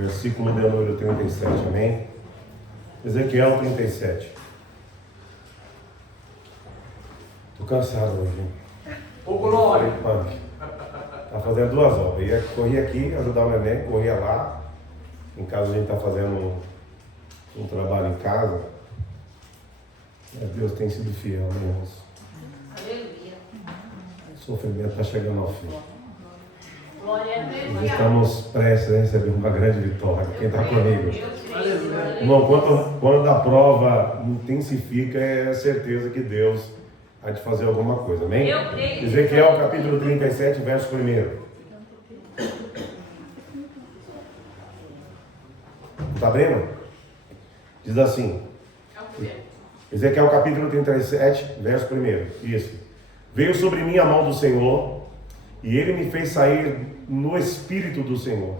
versículo de número 37, amém? Ezequiel 37. Estou cansado hoje, hein? Ô, glória! Tá fazendo duas obras. Corri aqui, ajudar o neném, corria lá. Em casa a gente está fazendo um trabalho em casa. Deus tem sido fiel, né, irmãos? Aleluia. O sofrimento está chegando ao fim. Glória a Deus. Nós estamos prestes a receber uma grande vitória. Quem está comigo? Irmão, quando a prova intensifica, é certeza que Deus há de fazer alguma coisa, amém? Eu creio. Ezequiel capítulo 37, verso 1. Está abrindo? Diz assim, Ezequiel capítulo 37, verso 1. Isso. Veio sobre mim a mão do Senhor, e ele me fez sair no espírito do Senhor.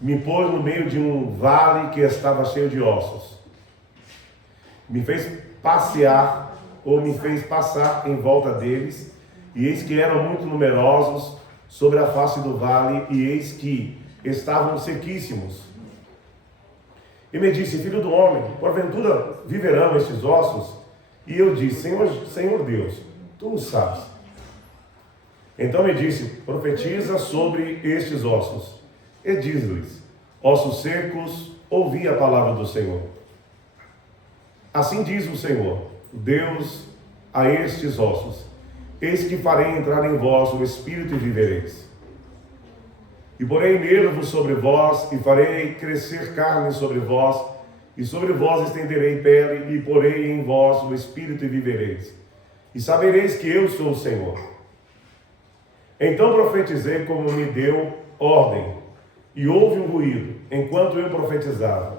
Me pôs no meio de um vale que estava cheio de ossos. Me fez passear, ou me fez passar em volta deles, e eis que eram muito numerosos sobre a face do vale, e eis que estavam sequíssimos. E me disse, filho do homem, porventura viverão estes ossos? E eu disse, Senhor Deus, tu o sabes. Então me disse, profetiza sobre estes ossos, e diz-lhes, ossos secos, ouvi a palavra do Senhor. Assim diz o Senhor, Deus, a estes ossos, eis que farei entrar em vós o espírito e vivereis. E porei nervos sobre vós, e farei crescer carne sobre vós, e sobre vós estenderei pele, e porei em vós o espírito e vivereis. E sabereis que eu sou o Senhor. Então profetizei como me deu ordem, e houve um ruído, enquanto eu profetizava.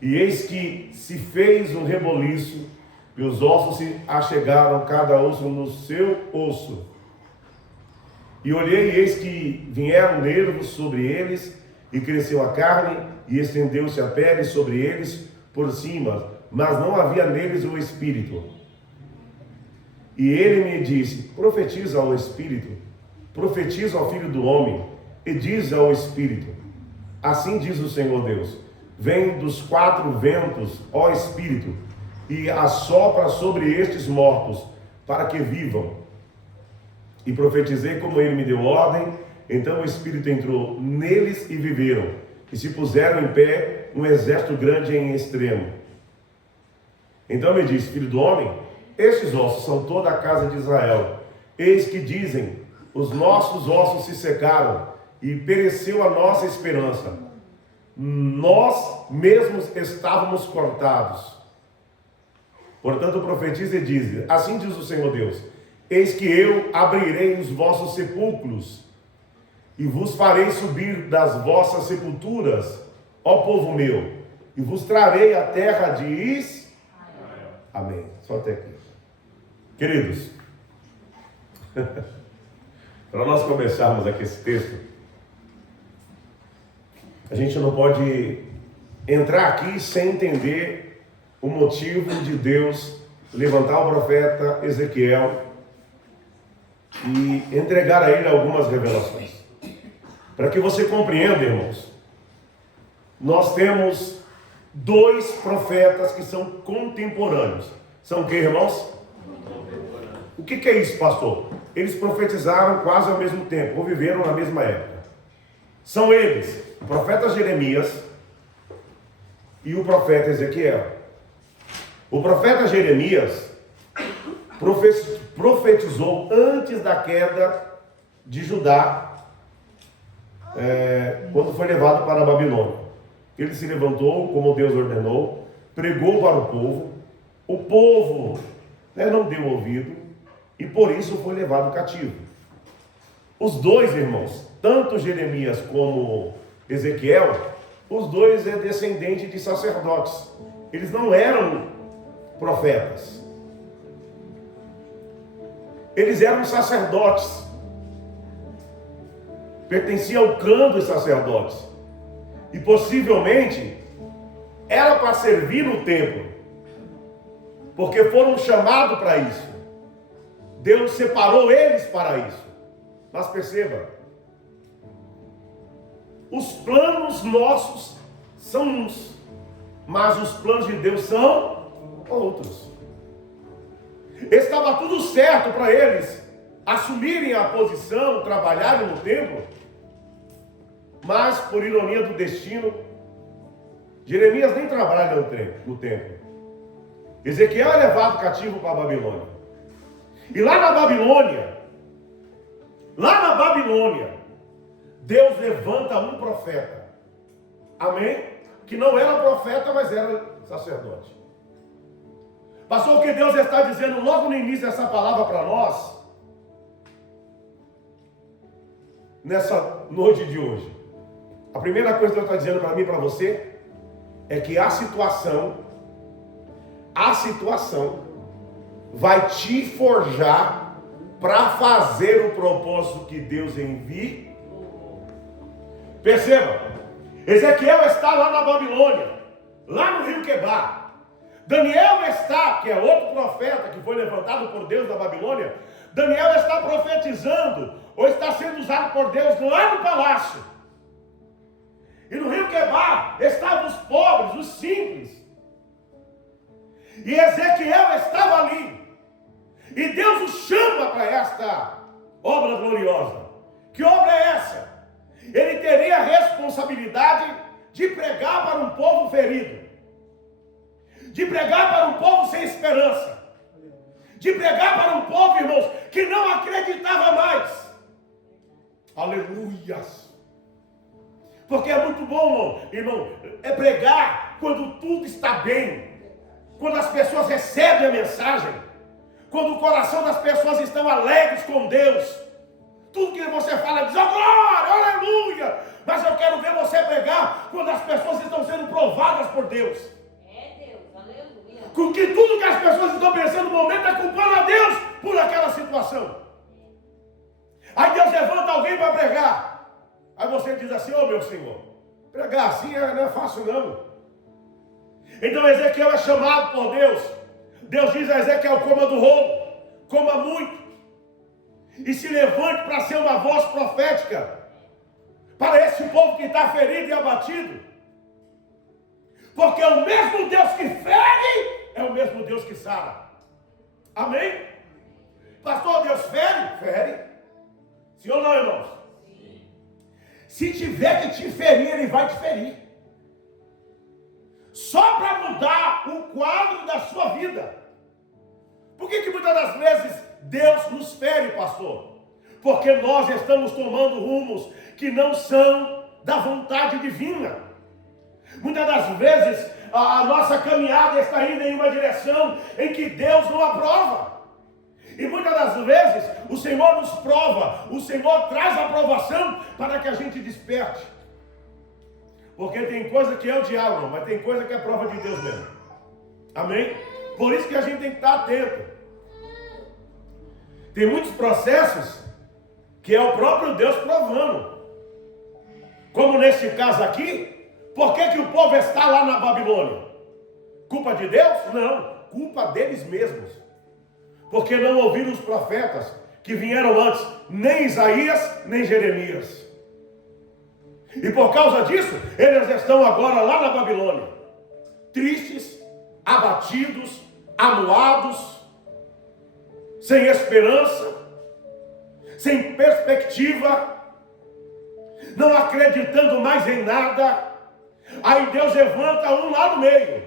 E eis que se fez um reboliço, e os ossos se achegaram, cada osso no seu osso. E olhei, e eis que vieram nervos sobre eles, e cresceu a carne, e estendeu-se a pele sobre eles por cima, mas não havia neles o espírito. E ele me disse, profetiza ao espírito, profetiza ao filho do homem, e diz ao espírito, assim diz o Senhor Deus, vem dos quatro ventos, ó espírito, e assopra sobre estes mortos, para que vivam. E profetizei como ele me deu ordem, então o Espírito entrou neles e viveram, e se puseram em pé um exército grande em extremo. Então me disse, filho do homem, estes ossos são toda a casa de Israel. Eis que dizem, os nossos ossos se secaram, e pereceu a nossa esperança. Nós mesmos estávamos cortados. Portanto profetiza e diz, assim diz o Senhor Deus, eis que eu abrirei os vossos sepulcros, e vos farei subir das vossas sepulturas, ó povo meu, e vos trarei a terra de Israel. Amém. Só até aqui. Queridos, para nós começarmos aqui esse texto, a gente não pode entrar aqui sem entender o motivo de Deus levantar o profeta Ezequiel e entregar a ele algumas revelações. Para que você compreenda, irmãos, nós temos dois profetas que são contemporâneos. São o que, irmãos? O que é isso, pastor? Eles profetizaram quase ao mesmo tempo, ou viveram na mesma época. São eles, o profeta Jeremias e o profeta Ezequiel. O profeta Jeremias profetizou antes da queda de Judá, quando foi levado para a Babilônia. Ele se levantou, como Deus ordenou, pregou para o povo não deu ouvido, e por isso foi levado cativo. Os dois irmãos, tanto Jeremias como Ezequiel, os dois é descendente de sacerdotes. Eles não eram profetas. Eles eram sacerdotes. Pertenciam ao clã dos sacerdotes. E possivelmente era para servir no templo. Porque foram chamados para isso. Deus separou eles para isso. Mas perceba, os planos nossos são uns, mas os planos de Deus são outros. Estava tudo certo para eles assumirem a posição, trabalharem no templo, mas por ironia do destino, Jeremias nem trabalha no templo. Ezequiel é levado cativo para a Babilônia. E lá na Babilônia, Deus levanta um profeta. Amém? Que não era profeta, mas era sacerdote. Pastor, o que Deus está dizendo logo no início dessa palavra para nós, nessa noite de hoje. A primeira coisa que Deus está dizendo para mim e para você, é que a situação vai te forjar para fazer o propósito que Deus envia. Perceba, Ezequiel está lá na Babilônia, lá no rio Quebar. Daniel está, que é outro profeta que foi levantado por Deus da Babilônia. Daniel está profetizando, ou está sendo usado por Deus lá no palácio. E no rio Quebar estavam os pobres, os simples. E Ezequiel estava ali. E Deus o chama para esta obra gloriosa. Que obra é essa? Ele teria a responsabilidade de pregar para um povo ferido, de pregar para um povo sem esperança, de pregar para um povo, irmãos, que não acreditava mais. Aleluias! Porque é muito bom, irmão, é pregar quando tudo está bem, quando as pessoas recebem a mensagem, quando o coração das pessoas estão alegres com Deus. Tudo que você fala diz, oh, glória, aleluia. Mas eu quero ver você pregar quando as pessoas estão sendo provadas por Deus. É Deus, aleluia. Com que tudo que as pessoas estão pensando no momento é culpando a Deus por aquela situação. Aí Deus levanta alguém para pregar. Aí você diz assim, oh meu Senhor, pregar assim não é fácil não. Então Ezequiel é chamado por Deus. Deus diz a Ezequiel, coma do rolo, coma muito. E se levante para ser uma voz profética para esse povo que está ferido e abatido. Porque o mesmo Deus que fere é o mesmo Deus que sara. Amém? Pastor, Deus fere? Fere. Sim ou não, irmãos? Sim. Se tiver que te ferir, Ele vai te ferir. Só para mudar o quadro da sua vida. Por que muitas das vezes Deus nos fere, pastor? Porque nós estamos tomando rumos que não são da vontade divina. Muitas das vezes a nossa caminhada está indo em uma direção em que Deus não aprova. E muitas das vezes o Senhor nos prova, o Senhor traz a aprovação para que a gente desperte. Porque tem coisa que é o diabo, mas tem coisa que é prova de Deus mesmo. Amém? Por isso que a gente tem que estar atento. Tem muitos processos que é o próprio Deus provando. Como neste caso aqui, por que o povo está lá na Babilônia? Culpa de Deus? Não, culpa deles mesmos. Porque não ouviram os profetas que vieram antes, nem Isaías, nem Jeremias. E por causa disso, eles estão agora lá na Babilônia, tristes, abatidos, amuados, sem esperança, sem perspectiva, não acreditando mais em nada. Aí Deus levanta um lá no meio.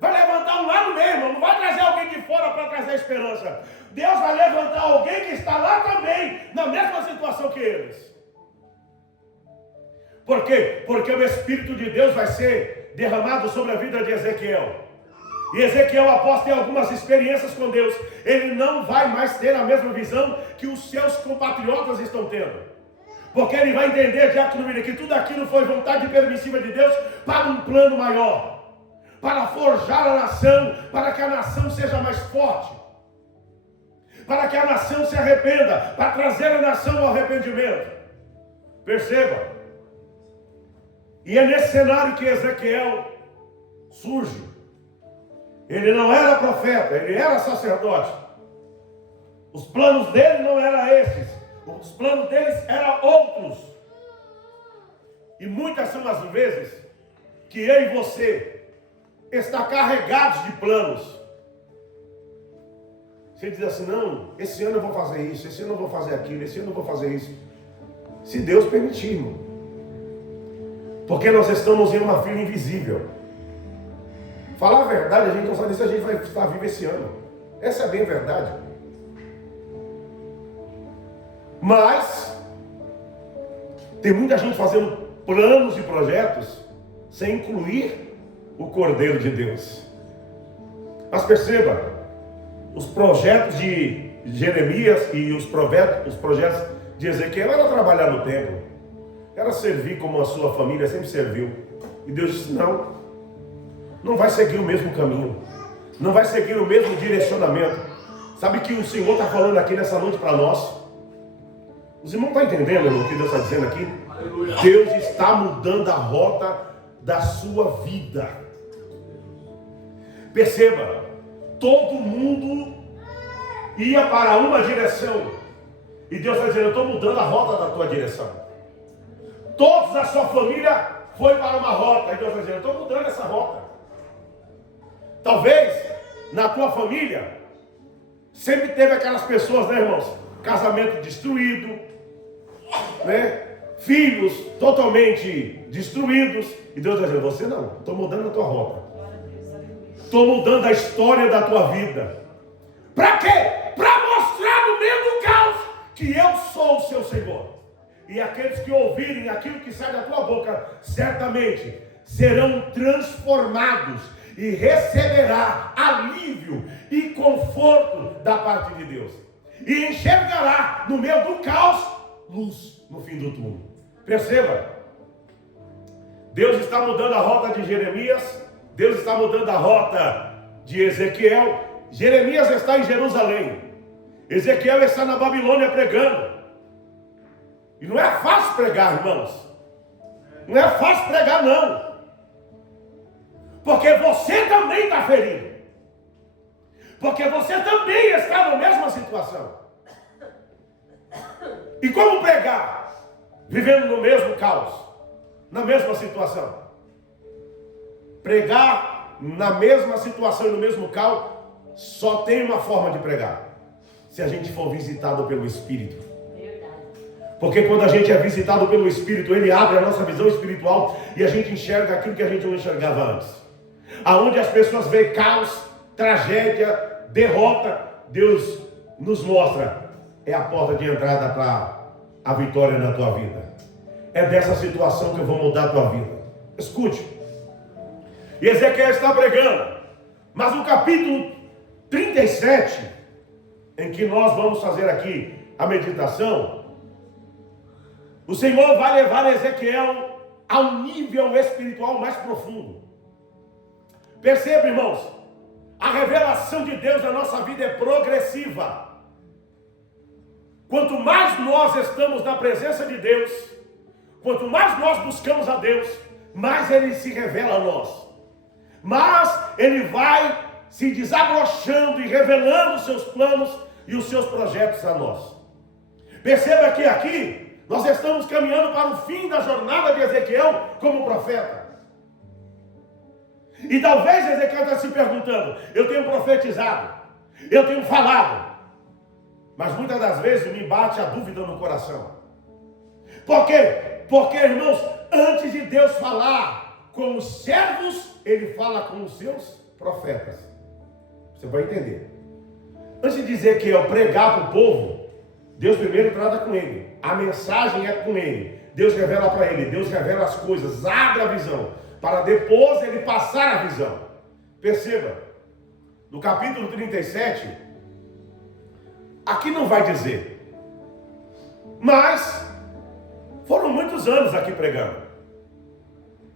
Vai levantar um lá no meio, irmão. Não vai trazer alguém de fora para trazer esperança. Deus vai levantar alguém que está lá também, na mesma situação que eles. Por quê? Porque o Espírito de Deus vai ser derramado sobre a vida de Ezequiel. E Ezequiel, após ter algumas experiências com Deus, ele não vai mais ter a mesma visão que os seus compatriotas estão tendo. Porque ele vai entender, diácono Miriam, que tudo aquilo foi vontade permissiva de Deus para um plano maior. Para forjar a nação, para que a nação seja mais forte. Para que a nação se arrependa, para trazer a nação ao arrependimento. Perceba. E é nesse cenário que Ezequiel surge. Ele não era profeta, ele era sacerdote. Os planos dele não eram esses. Os planos deles eram outros. E muitas são as vezes que eu e você está carregados de planos. Você diz assim, não, esse ano eu vou fazer isso, esse ano eu vou fazer aquilo, esse ano eu vou fazer isso. Se Deus permitir, irmão. Porque nós estamos em uma fila invisível. Falar a verdade, a gente não sabe se a gente vai estar vivo esse ano. Essa é bem a verdade. Mas tem muita gente fazendo planos e projetos sem incluir o Cordeiro de Deus. Mas perceba, os projetos de Jeremias e os projetos de Ezequiel era trabalhar no templo, era servir como a sua família sempre serviu. E Deus disse, não vai seguir o mesmo caminho, não vai seguir o mesmo direcionamento. Sabe que o Senhor está falando aqui nessa noite para nós? Os irmãos estão entendendo o que Deus está dizendo aqui? Aleluia. Deus está mudando a rota da sua vida. Perceba, todo mundo ia para uma direção. E Deus está dizendo, eu estou mudando a rota da tua direção. Todos da sua família foi para uma rota. E Deus está dizendo, eu estou mudando essa rota. Talvez, na tua família, sempre teve aquelas pessoas, né, irmãos? Casamento destruído, né? Filhos totalmente destruídos. E Deus está dizendo, você não, estou mudando a tua rota. Estou mudando a história da tua vida. Para quê? Para mostrar no meio do caos que eu sou o seu Senhor. E aqueles que ouvirem aquilo que sai da tua boca, certamente serão transformados e receberá alívio e conforto da parte de Deus. E enxergará no meio do caos luz no fim do túnel. Perceba, Deus está mudando a rota de Jeremias, Deus está mudando a rota de Ezequiel. Jeremias está em Jerusalém, Ezequiel está na Babilônia pregando. E não é fácil pregar, irmãos. Não é fácil pregar, não. Porque você também está ferido. Porque você também está na mesma situação. E como pregar? Vivendo no mesmo caos, na mesma situação. Pregar na mesma situação e no mesmo caos, só tem uma forma de pregar. Se a gente for visitado pelo Espírito. Porque quando a gente é visitado pelo Espírito, Ele abre a nossa visão espiritual e a gente enxerga aquilo que a gente não enxergava antes. Aonde as pessoas veem caos, tragédia, derrota, Deus nos mostra. É a porta de entrada para a vitória na tua vida. É dessa situação que eu vou mudar a tua vida. Escute. E Ezequiel está pregando. Mas no capítulo 37, em que nós vamos fazer aqui a meditação, o Senhor vai levar Ezequiel a um nível espiritual mais profundo. Perceba, irmãos, a revelação de Deus na nossa vida é progressiva. Quanto mais nós estamos na presença de Deus, quanto mais nós buscamos a Deus, mais Ele se revela a nós. Mas Ele vai se desabrochando e revelando os seus planos e os seus projetos a nós. Perceba que aqui nós estamos caminhando para o fim da jornada de Ezequiel como profeta. E talvez Ezequiel está se perguntando, eu tenho profetizado, eu tenho falado, mas muitas das vezes me bate a dúvida no coração. Por quê? Porque, irmãos, antes de Deus falar com os servos, Ele fala com os seus profetas. Você vai entender. Antes de dizer que eu pregar para o povo, Deus primeiro trata com ele. A mensagem é com ele. Deus revela para ele. Deus revela as coisas. Abre a visão. Para depois ele passar a visão. Perceba. No capítulo 37. Aqui não vai dizer. Mas foram muitos anos aqui pregando.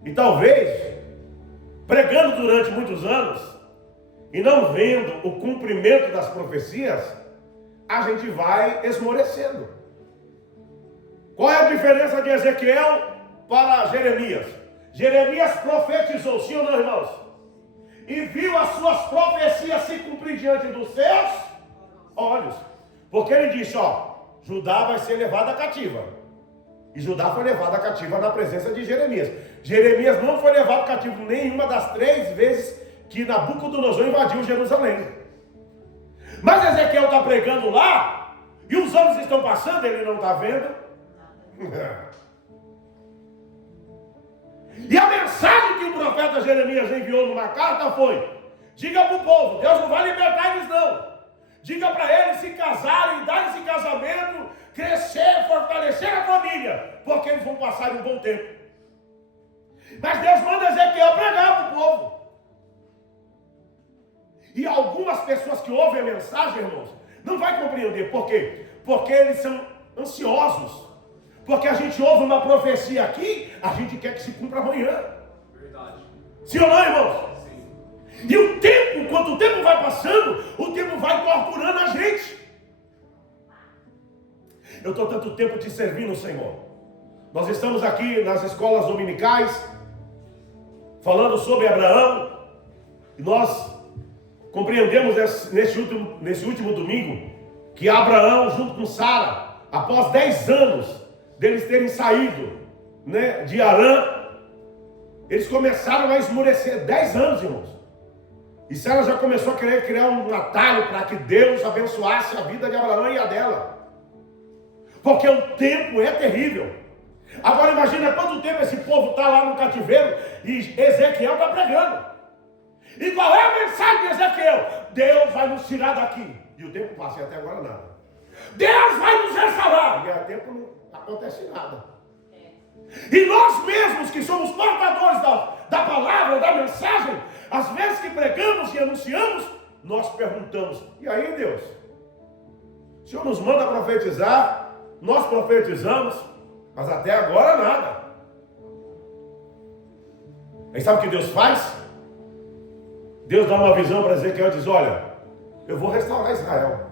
E talvez, pregando durante muitos anos, e não vendo o cumprimento das profecias, a gente vai esmorecendo. Qual é a diferença de Ezequiel para Jeremias? Jeremias profetizou, sim ou não, irmãos? E viu as suas profecias se cumprir diante dos seus olhos. Porque ele disse, Judá vai ser levada cativa. E Judá foi levada cativa na presença de Jeremias. Jeremias não foi levado cativo nenhuma das 3 vezes que Nabucodonosor invadiu Jerusalém. Mas Ezequiel está pregando lá, e os anos estão passando, ele não está vendo. E a mensagem que o profeta Jeremias enviou numa carta foi: diga para o povo, Deus não vai libertar eles não. Diga para eles se casarem, dar esse casamento, crescer, fortalecer a família, porque eles vão passar um bom tempo. Mas Deus manda Ezequiel pregar para o povo. E algumas pessoas que ouvem a mensagem, irmãos, não vai compreender. Por quê? Porque eles são ansiosos. Porque a gente ouve uma profecia aqui, a gente quer que se cumpra amanhã. Verdade. Sim ou não, irmãos? Sim. E o tempo, quando o tempo vai passando, o tempo vai torturando a gente. Eu estou tanto tempo te servindo, Senhor. Nós estamos aqui nas escolas dominicais, falando sobre Abraão. E nós compreendemos nesse último domingo que Abraão, junto com Sara, após 10 anos deles terem saído, né, de Harã, eles começaram a esmorecer. 10 anos, irmãos. E Sara já começou a querer criar um atalho para que Deus abençoasse a vida de Abraão e a dela. Porque o tempo é terrível. Agora imagina quanto tempo esse povo está lá no cativeiro e Ezequiel está pregando. E qual é a mensagem de Ezequiel? Deus vai nos tirar daqui. E o tempo passa e até agora nada. Deus vai nos restaurar. E há tempo não acontece nada. E nós mesmos que somos portadores da palavra, da mensagem, às vezes que pregamos e anunciamos, nós perguntamos: e aí, Deus? O Senhor nos manda profetizar, nós profetizamos, mas até agora nada. Aí sabe o que Deus faz? Deus dá uma visão para Ezequiel e diz: olha, eu vou restaurar Israel.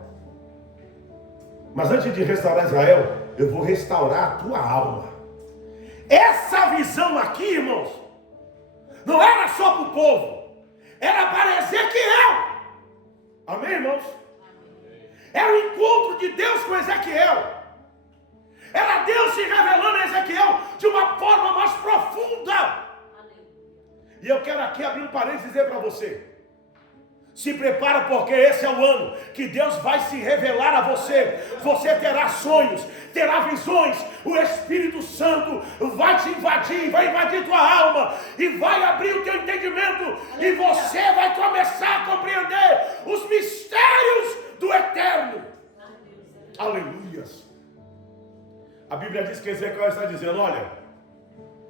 Mas antes de restaurar Israel, eu vou restaurar a tua alma. Essa visão aqui, irmãos, não era só para o povo, era para Ezequiel. Amém, irmãos? Era o encontro de Deus com Ezequiel. Era Deus se revelando a Ezequiel de uma forma mais profunda. E eu quero aqui abrir um parênteses e dizer para você: se prepara, porque esse é o ano que Deus vai se revelar a você. Você terá sonhos, terá visões. O Espírito Santo vai te invadir, vai invadir tua alma e vai abrir o teu entendimento. E você vai começar a compreender os mistérios do eterno. Aleluias. A Bíblia diz que Ezequiel está dizendo: olha,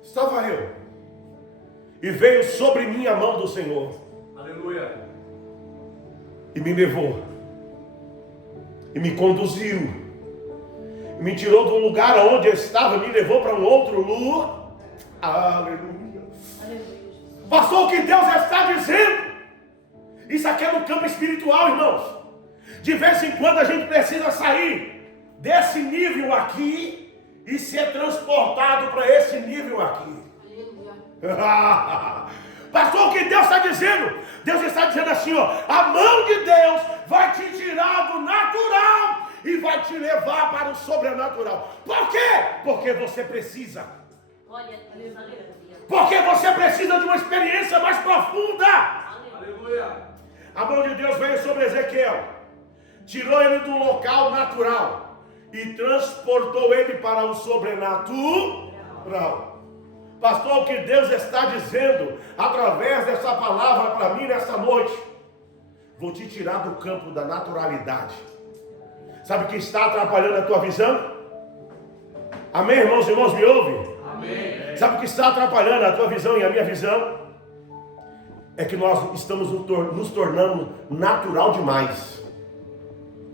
estava eu, e veio sobre mim a mão do Senhor. Aleluia. E me levou, e me conduziu, e me tirou do lugar onde eu estava, me levou para um outro lugar. Aleluia. Pastor, o que Deus está dizendo? Isso aqui é no campo espiritual, irmãos. De vez em quando a gente precisa sair desse nível aqui e ser transportado para esse nível aqui. Pastor, o que Deus está dizendo? Deus está dizendo assim, ó: a mão de Deus vai te tirar do natural e vai te levar para o sobrenatural. Por quê? Porque você precisa. Porque você precisa de uma experiência mais profunda. Aleluia. A mão de Deus veio sobre Ezequiel, tirou ele do local natural e transportou ele para o sobrenatural. Pastor, o que Deus está dizendo através dessa palavra para mim nessa noite: vou te tirar do campo da naturalidade. Sabe o que está atrapalhando a tua visão? Amém, irmãos? Irmãos, me ouvem? Amém. Sabe o que está atrapalhando a tua visão e a minha visão? É que nós estamos nos tornando natural demais.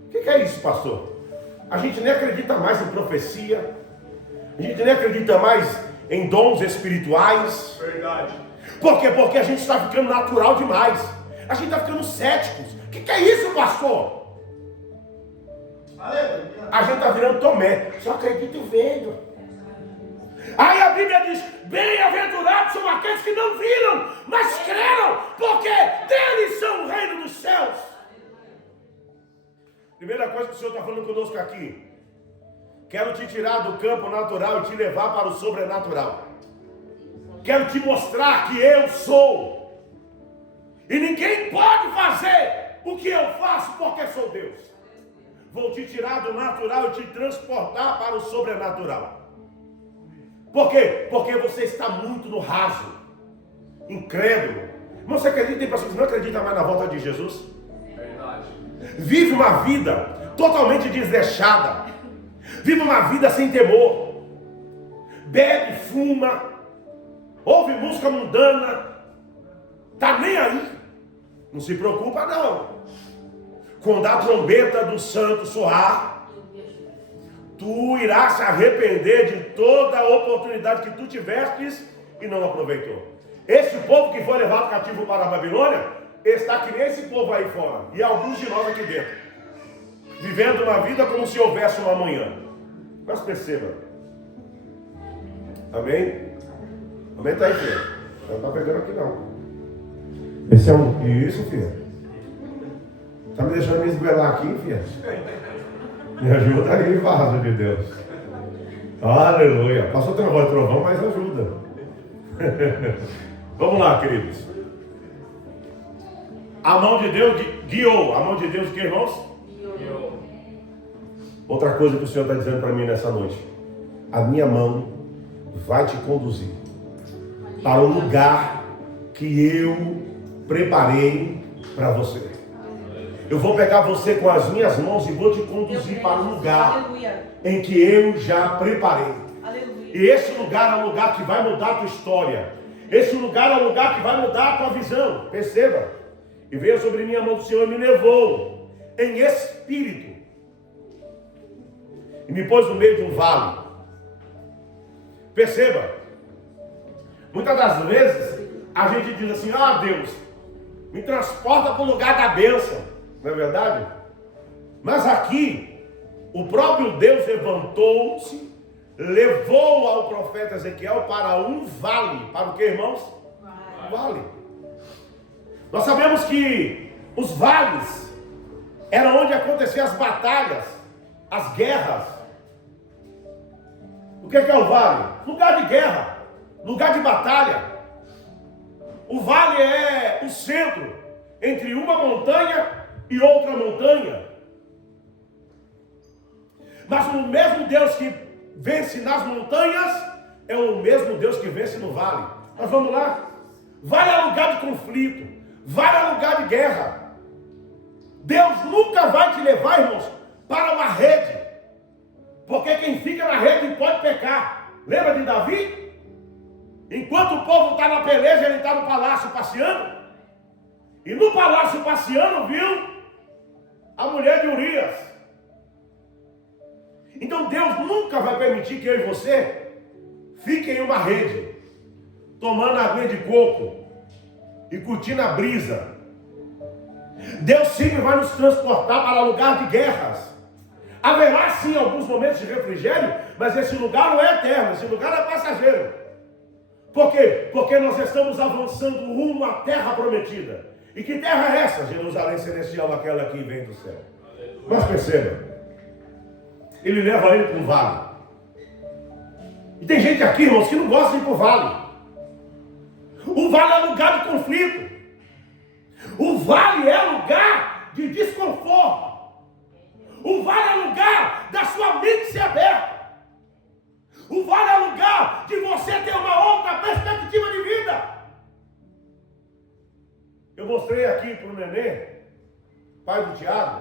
O que é isso, pastor? A gente nem acredita mais em profecia, a gente nem acredita mais em dons espirituais. Verdade. Por quê? Porque a gente está ficando natural demais. A gente está ficando céticos. O que é isso, pastor? A gente está virando Tomé. Só acredito vendo. Aí a Bíblia diz: bem-aventurados são aqueles que não viram, mas creram, porque deles são o reino dos céus. Primeira coisa que o Senhor está falando conosco aqui: Quero te tirar do campo natural e te levar para o sobrenatural. Quero te mostrar que eu sou. E ninguém pode fazer o que eu faço porque sou Deus. Vou te tirar do natural e te transportar para o sobrenatural. Por quê? Porque você está muito no raso, incrédulo. Mas você acredita? Tem pessoas que não acreditam mais na volta de Jesus. Verdade. Vive uma vida totalmente desleixada. Vive uma vida sem temor. Bebe, fuma, ouve música mundana. Tá nem aí. Não se preocupa não. Quando a trombeta do santo soar, tu irás se arrepender de toda a oportunidade que tu tivestes e não aproveitou. Esse povo que foi levado cativo para a Babilônia está que nem esse povo aí fora. E alguns de nós aqui dentro. Vivendo uma vida como se houvesse um amanhã. Mas perceba. Amém? Amém, tá aí, filho? Não está pegando aqui não. Esse é um... Isso, filho. Tá me deixando me esguelar aqui, filho? Me ajuda aí, vaso de Deus. Aleluia. Passou teu voz de trovão, mas ajuda. Vamos lá, queridos. A mão de Deus guiou. A mão de Deus, o que, irmãos? Guiou. Outra coisa que o Senhor está dizendo para mim nessa noite. A minha mão vai te conduzir para o lugar que eu preparei para você. Eu vou pegar você com as minhas mãos e vou te conduzir para um lugar em que eu já preparei. E esse lugar é um lugar que vai mudar a tua história. Esse lugar é um lugar que vai mudar a tua visão. Perceba. E veio sobre mim a mão do Senhor e me levou em espírito. E me pôs no meio de um vale. Perceba. Muitas das vezes a gente diz assim: ah, Deus, me transporta para o lugar da bênção. Não é verdade? Mas aqui, o próprio Deus levantou-se, levou ao profeta Ezequiel para um vale. Para o que, irmãos? Vale. Nós sabemos que os vales eram onde aconteciam as batalhas, as guerras. O que é o vale? Lugar de guerra, lugar de batalha. O vale é o centro entre uma montanha e outra montanha. Mas o mesmo Deus que vence nas montanhas é o mesmo Deus que vence no vale. Mas vamos lá. Vale é lugar de conflito, vale é lugar de guerra. Deus nunca vai te levar, irmãos, para uma rede, porque quem fica na rede pode pecar. Lembra de Davi? Enquanto o povo está na peleja, ele está no palácio passeando. E no palácio passeando viu a mulher de Urias. Então Deus nunca vai permitir que eu e você fiquem em uma rede, tomando aguinha de coco e curtindo a brisa. Deus sempre vai nos transportar para lugar de guerras. Haverá sim alguns momentos de refrigério, mas esse lugar não é eterno, esse lugar é passageiro. Por quê? Porque nós estamos avançando rumo à terra prometida. E que terra é essa? Jerusalém celestial, aquela que vem do céu. Mas perceba, ele leva ele para um vale. E tem gente aqui, irmãos, que não gosta de ir para o vale. O vale é lugar de conflito. O vale é lugar de desconforto. O vale é lugar da sua mente ser aberta. O vale é lugar de você ter uma outra perspectiva de vida. Eu mostrei aqui para o Nenê, pai do Tiago,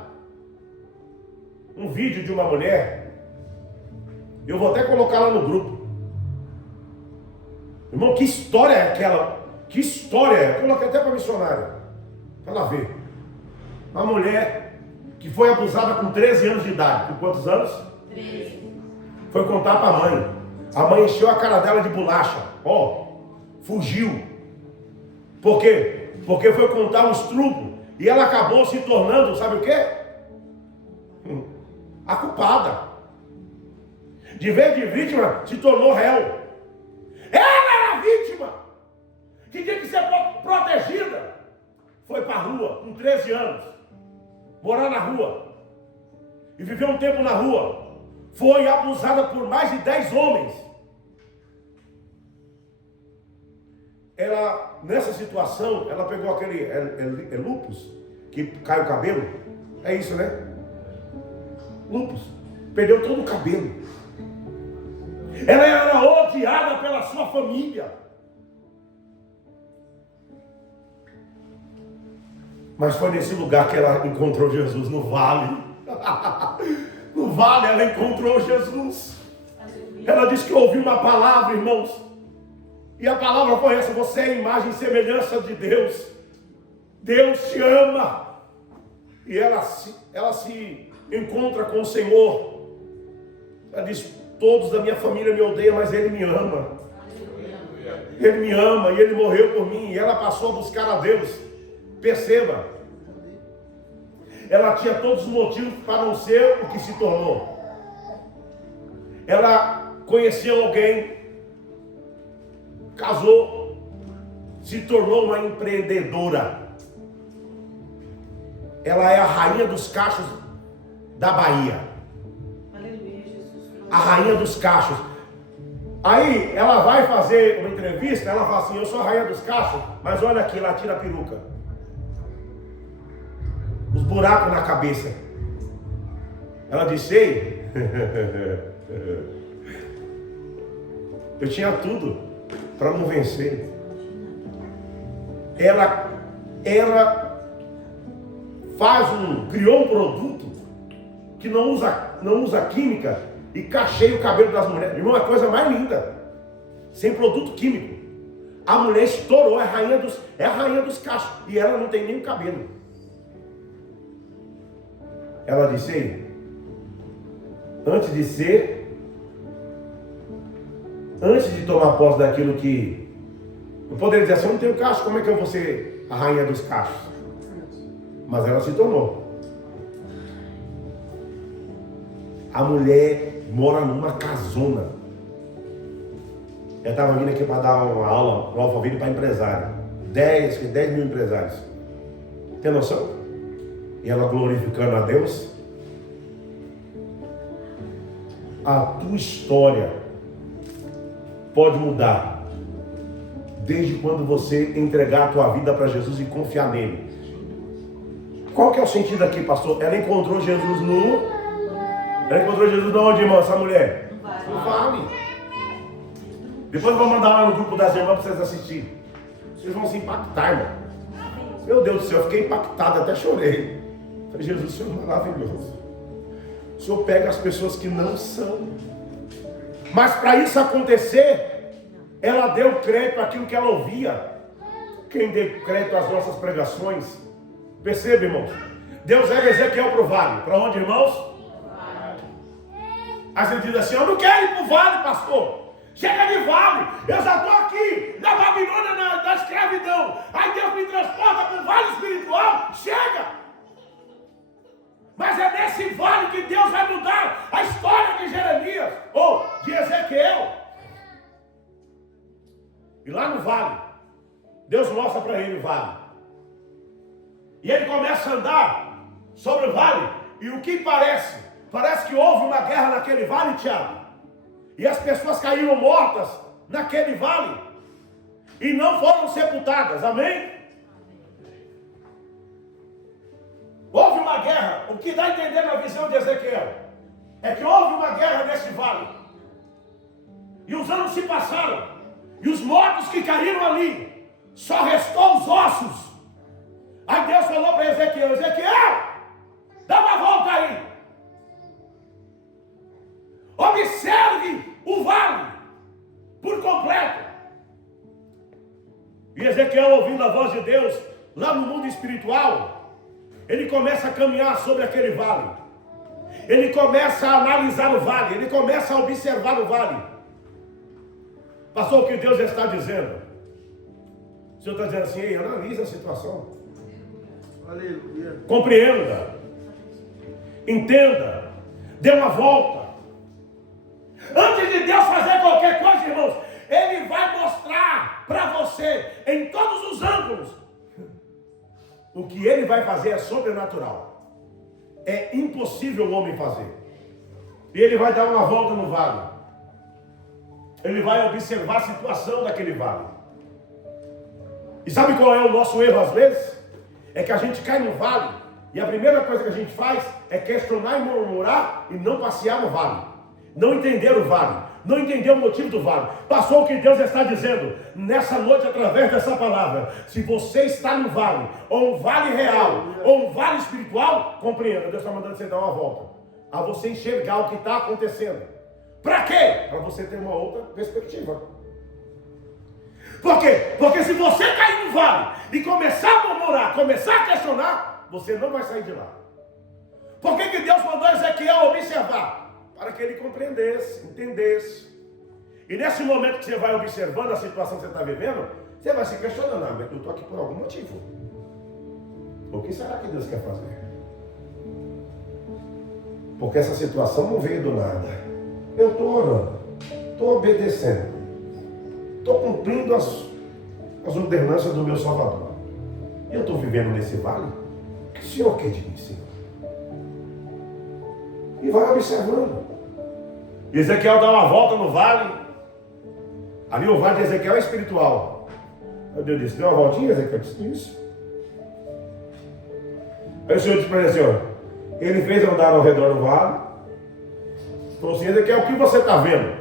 um vídeo de uma mulher. Eu vou até colocar lá no grupo. Irmão, que história é aquela? Que história é? Eu coloquei até para a missionária, para ela ver. Uma mulher que foi abusada com 13 anos de idade. Com quantos anos? 13. Foi contar para a mãe. A mãe encheu a cara dela de bolacha. Fugiu. Por quê? Porque foi contar um estupro. E ela acabou se tornando, sabe o quê? A culpada. De vez de vítima, se tornou réu. Ela era vítima, que tinha que ser protegida. Foi para a rua, com 13 anos. Morar na rua. E viveu um tempo na rua. foi abusada por mais de 10 homens. Ela, nessa situação, ela pegou aquele lupus, que cai o cabelo. É isso, né? Lupus. Perdeu todo o cabelo. Ela era odiada pela sua família. Mas foi nesse lugar que ela encontrou Jesus, no vale. No vale ela encontrou Jesus. Ela disse que ouviu uma palavra, irmãos. E a palavra foi essa: você é a imagem e semelhança de Deus. Deus te ama. E ela se encontra com o Senhor. Ela diz: todos da minha família me odeiam, mas Ele me ama. Ele me ama e Ele morreu por mim. E ela passou a buscar a Deus. Perceba, ela tinha todos os motivos para não ser o que se tornou. Ela conhecia alguém, casou, se tornou uma empreendedora. Ela é a rainha dos cachos da Bahia. Aleluia, Jesus. A rainha dos cachos. Aí ela vai fazer uma entrevista, ela fala assim: eu sou a rainha dos cachos, mas olha aqui, ela tira a peruca. Os buracos na cabeça. Ela disse: ei, eu tinha tudo para não vencer. Ela criou um produto que não usa química e cacheia o cabelo das mulheres. Irmão, é a coisa mais linda. Sem produto químico. A mulher estourou, é a rainha dos cachos. E ela não tem nem o cabelo. Ela disse: ei, antes de tomar posse daquilo que eu poderia dizer assim: eu não tenho cacho, como é que eu vou ser a rainha dos cachos? Mas ela se tornou. A mulher mora numa casona. Eu estava vindo aqui para dar uma aula no Alphaville para empresário. 10 mil empresários. Tem noção? E ela glorificando a Deus. A tua história pode mudar desde quando você entregar a tua vida para Jesus e confiar nele. Qual que é o sentido aqui, pastor? Ela encontrou Jesus onde, irmão, essa mulher? No vale. Depois eu vou mandar lá no grupo das irmãs para vocês assistirem. Vocês vão se impactar, irmão. Meu Deus do céu, eu fiquei impactado, até chorei. Falei: Jesus, o Senhor é maravilhoso. O Senhor pega as pessoas que não são. Mas para isso acontecer, ela deu crédito àquilo que ela ouvia. Quem deu crédito às nossas pregações? Perceba, irmãos. Deus leva Ezequiel para o vale. Para onde, irmãos? Aí você diz assim: eu não quero ir para o vale, pastor. Chega de vale. Eu já estou aqui na Babilônia, na escravidão. Aí Deus me transporta para o vale espiritual. Chega! Mas é nesse vale que Deus vai mudar a história de Jeremias, ou de Ezequiel. E lá no vale, Deus mostra para ele o vale. E ele começa a andar sobre o vale. E o que parece? Parece que houve uma guerra naquele vale, Tiago. E as pessoas caíram mortas naquele vale. E não foram sepultadas, amém? Houve uma guerra. O que dá a entender na visão de Ezequiel é que houve uma guerra nesse vale. E os anos se passaram. E os mortos que caíram ali, só restou os ossos. Aí Deus falou para Ezequiel: Ezequiel, dá uma volta aí. Observe o vale por completo. E Ezequiel, ouvindo a voz de Deus lá no mundo espiritual, ele começa a caminhar sobre aquele vale. Ele começa a analisar o vale. Ele começa a observar o vale. Pastor, o que Deus está dizendo? O Senhor está dizendo assim: ei, analisa a situação. Aleluia. Compreenda. Entenda. Dê uma volta. Antes de Deus fazer qualquer coisa, irmãos, Ele vai mostrar para você, em todos os ângulos, o que Ele vai fazer é sobrenatural. É impossível o homem fazer. E ele vai dar uma volta no vale. Ele vai observar a situação daquele vale. E sabe qual é o nosso erro às vezes? É que a gente cai no vale e a primeira coisa que a gente faz é questionar e murmurar e não passear no vale. Não entender o vale. Não entender o motivo do vale. Passou o que Deus está dizendo nessa noite através dessa palavra. Se você está no vale, ou um vale real, ou um vale espiritual, compreenda, Deus está mandando você dar uma volta. A você enxergar o que está acontecendo. Para quê? Para você ter uma outra perspectiva. Por quê? Porque se você cair no vale e começar a murmurar, começar a questionar, você não vai sair de lá. Por que Deus mandou Ezequiel observar? Para que ele compreendesse, entendesse. E nesse momento que você vai observando a situação que você está vivendo, você vai se questionando, mas eu estou aqui por algum motivo. O que será que Deus quer fazer? Porque essa situação não veio do nada. Eu estou orando, estou obedecendo, estou cumprindo as ordenanças do meu Salvador. Eu estou vivendo nesse vale. O que o Senhor quer de mim, Senhor? E vai observando. Ezequiel dá uma volta no vale. Ali o vale de Ezequiel é espiritual. Aí Deus disse, deu uma voltinha, Ezequiel disse isso. Aí o Senhor disse para ele assim, ele fez andar ao redor do vale. Falou assim, Ezequiel, o que você está vendo?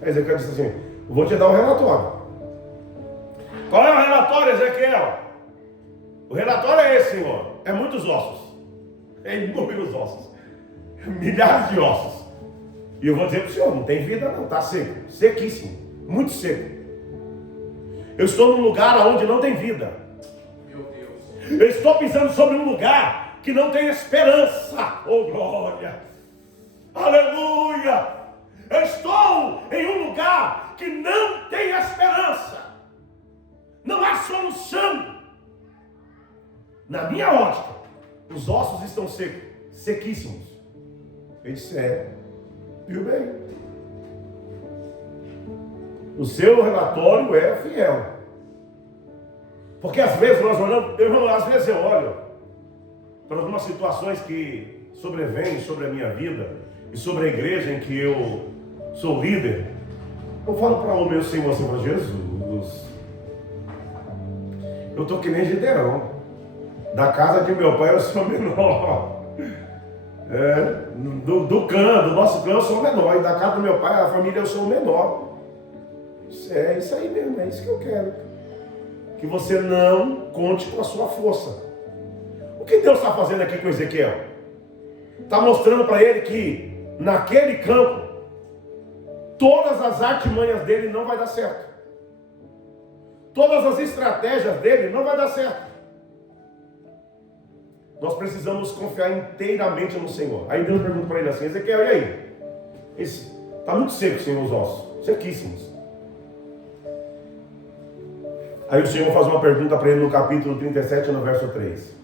Aí Ezequiel disse assim, eu vou te dar um relatório. Qual é o relatório, Ezequiel? O relatório é esse, Senhor. É muitos ossos. É inúmeros ossos. Milhares de ossos. E eu vou dizer para o Senhor, não tem vida não, está seco. Sequíssimo. Muito seco. Eu estou num lugar onde não tem vida. Meu Deus. Eu estou pisando sobre um lugar que não tem esperança. Oh glória. Aleluia. Eu estou em um lugar que não tem esperança. Não há solução. Na minha ótica, os ossos estão secos, sequíssimos. Ele disse, viu bem? O seu relatório é fiel. Porque às vezes nós olhamos, às vezes eu olho para algumas situações que sobrevêm sobre a minha vida e sobre a igreja em que eu sou líder. Eu falo para o meu Senhor assim, para Jesus, eu estou que nem Gideão. Da casa de meu pai eu sou menor. Do nosso clã eu sou o menor. E da casa do meu pai, a família, eu sou o menor. É isso aí mesmo, é isso que eu quero. Que você não conte com a sua força. O que Deus está fazendo aqui com Ezequiel? Está mostrando para ele que naquele campo, todas as artimanhas dele não vai dar certo. Todas as estratégias dele não vai dar certo. Nós precisamos confiar inteiramente no Senhor. Aí Deus pergunta para ele assim, Ezequiel, e aí? Está muito seco, Senhor, os ossos. Sequíssimos. Aí o Senhor faz uma pergunta para ele no capítulo 37, no verso 3.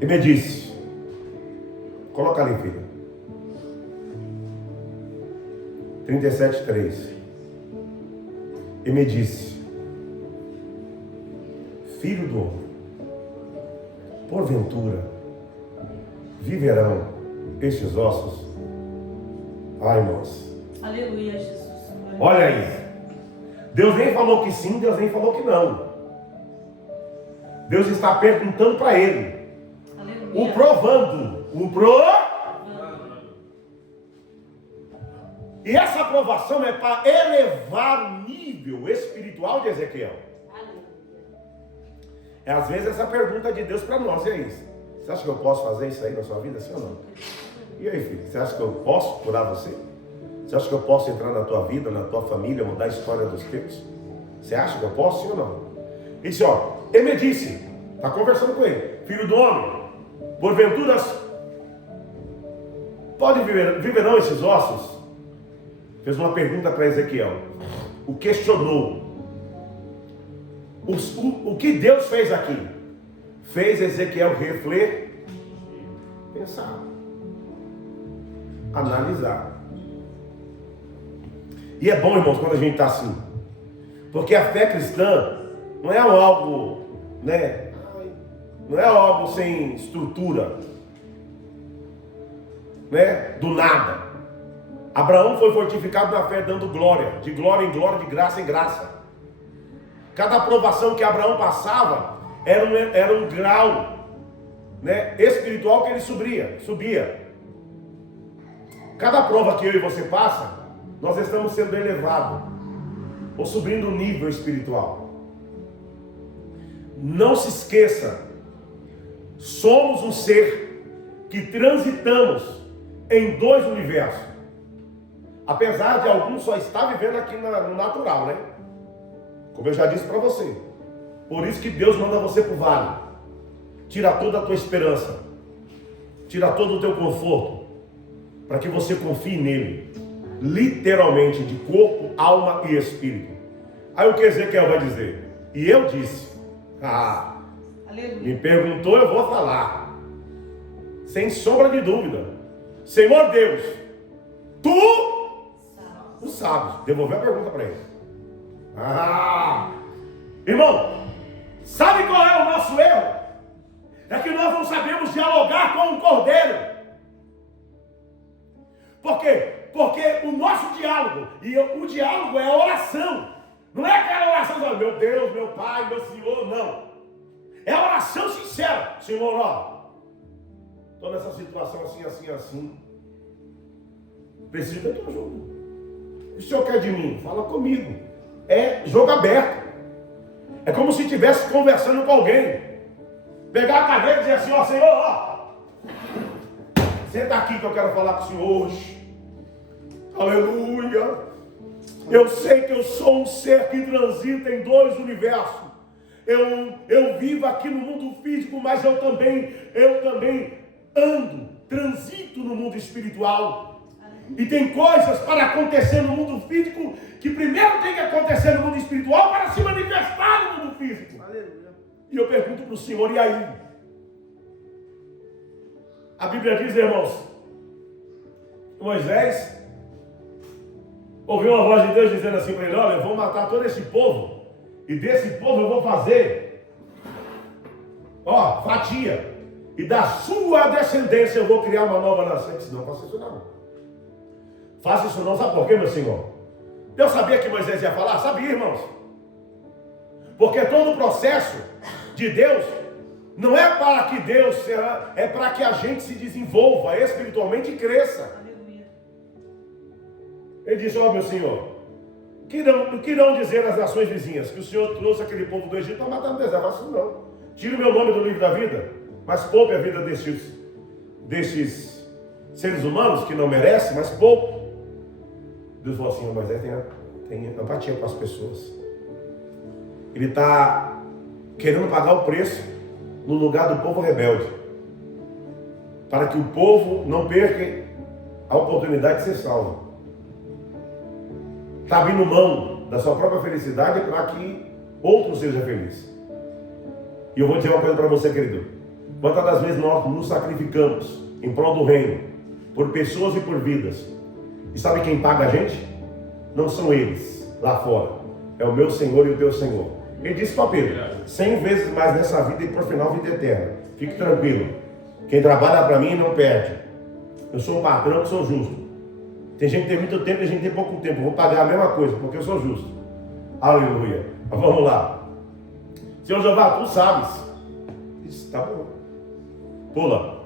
E me disse, coloca ali, filho. 37, 3. E me disse, filho do homem, porventura viverão estes ossos? Ai, irmãos. Aleluia, Jesus. Olha aí. Deus nem falou que sim, Deus nem falou que não. Deus está perguntando para ele. Aleluia. O provando. E essa aprovação é para elevar o nível espiritual de Ezequiel. É às vezes essa pergunta de Deus para nós, e é isso. Você acha que eu posso fazer isso aí na sua vida, sim ou não? E aí, filho, você acha que eu posso curar você? Você acha que eu posso entrar na tua vida, na tua família, mudar a história dos teus? Você acha que eu posso, sim ou não? Ele disse, ele me disse, está conversando com ele, filho do homem, porventura viverão esses ossos? Fez uma pergunta para Ezequiel, o questionou. O que Deus fez aqui? Fez Ezequiel refletir, pensar, analisar. E é bom, irmãos, quando a gente está assim, porque a fé cristã não é algo, não é algo sem estrutura. né, do nada. Abraão foi fortificado na fé, dando glória, de glória em glória, de graça em graça. Cada aprovação que Abraão passava era um grau, né, espiritual que ele subia. Cada prova que eu e você passa, nós estamos sendo elevados, ou subindo o nível espiritual. Não se esqueça, somos um ser que transitamos em dois universos. Apesar de alguns só estar vivendo aqui no natural, né? Como eu já disse para você. Por isso que Deus manda você para o vale. Tira toda a tua esperança. Tira todo o teu conforto. Para que você confie nele. Literalmente, de corpo, alma e espírito. Aí o que Ezequiel vai dizer? E eu disse. Me perguntou, eu vou falar. Sem sombra de dúvida. Senhor Deus, tu sabes. Devolver a pergunta para ele. Irmão, sabe qual é o nosso erro? É que nós não sabemos dialogar com o Cordeiro. Por quê? Porque o nosso diálogo, e o diálogo é a oração. Não é aquela oração de meu Deus, meu Pai, meu Senhor, não. É a oração sincera. Senhor, ó, estou nessa situação assim. Preciso da tua ajuda. O Senhor quer de mim? Fala comigo. É jogo aberto. É como se estivesse conversando com alguém. Pegar a cadeira e dizer assim, ó, Senhor, ó, senta aqui que eu quero falar com o Senhor hoje. Aleluia. Eu sei que eu sou um ser que transita em dois universos. Eu vivo aqui no mundo físico, mas eu também transito no mundo espiritual. E tem coisas para acontecer no mundo físico que primeiro tem que acontecer no mundo espiritual para se manifestar no mundo físico. Aleluia. E eu pergunto para o Senhor, e aí? A Bíblia diz, irmãos, Moisés ouviu uma voz de Deus dizendo assim para ele, olha, eu vou matar todo esse povo, e desse povo eu vou fazer, fatia, e da sua descendência eu vou criar uma nova nação. Eu disse, não faça isso não. Faça isso não, sabe por quê, meu Senhor? Deus sabia que Moisés ia falar? Sabia, irmãos. Porque todo o processo de Deus não é para que Deus seja, é para que a gente se desenvolva espiritualmente e cresça. Aleluia. Ele disse, meu Senhor, o que irão dizer as nações vizinhas? Que o Senhor trouxe aquele povo do Egito para matar no deserto. Faça isso não. Tire o meu nome do livro da vida, mas poupe a vida destes seres humanos que não merecem, mas poupe. Deus falou assim, mas tem empatia com as pessoas. Ele está querendo pagar o preço no lugar do povo rebelde. Para que o povo não perca a oportunidade de ser salvo. Está abrindo mão da sua própria felicidade para que outro seja feliz. E eu vou dizer uma coisa para você, querido. Quantas das vezes nós nos sacrificamos em prol do reino, por pessoas e por vidas. E sabe quem paga a gente? Não são eles lá fora. É o meu Senhor e o teu Senhor. Ele disse para Pedro, 100 vezes mais nessa vida e por final vida eterna. Fique tranquilo. Quem trabalha para mim não perde. Eu sou um patrão que sou justo. Tem gente que tem muito tempo e gente que tem pouco tempo. Eu vou pagar a mesma coisa, porque eu sou justo. Aleluia. Mas vamos lá. Senhor Jeová, tu sabes. Isso, tá bom. Pula.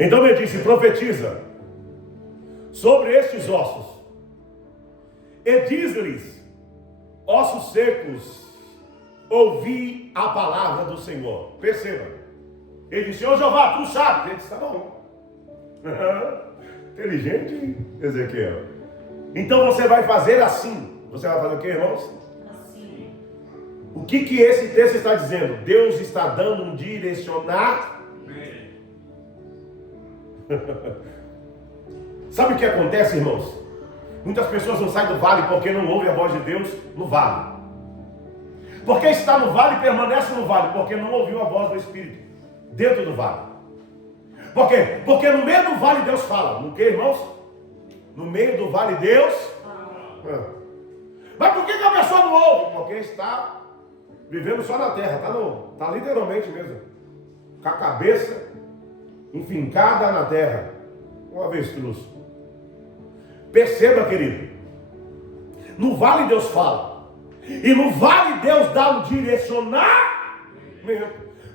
Então ele disse, profetiza sobre estes ossos. E diz-lhes, ossos secos, ouvi a palavra do Senhor. Perceba. Ele disse, Senhor Jeová, tu sabes. Ele disse, tá bom. Inteligente, Ezequiel. Então você vai fazer assim. Você vai fazer o que, irmãos? Assim. O que esse texto está dizendo? Deus está dando um direcionar. Sabe o que acontece, irmãos? Muitas pessoas não saem do vale porque não ouvem a voz de Deus no vale. Porque está no vale, permanece no vale, porque não ouviu a voz do Espírito dentro do vale. Por quê? Porque no meio do vale Deus fala. No que, irmãos? No meio do vale Deus Mas por que a pessoa não ouve? Porque está vivendo só na terra, está literalmente mesmo, com a cabeça enfincada na terra, um avestruz. Perceba, querido, no vale Deus fala, e no vale Deus dá um direcionamento.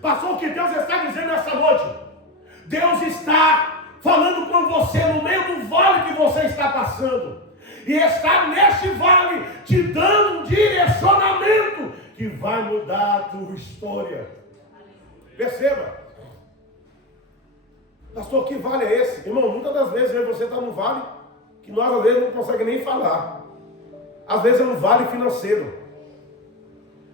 Pastor, o que Deus está dizendo essa noite? Deus está falando com você no meio do vale que você está passando, e está neste vale te dando um direcionamento que vai mudar a tua história. Perceba. Pastor, que vale é esse? Irmão, muitas das vezes você está num vale que nós às vezes não conseguimos nem falar. Às vezes é um vale financeiro.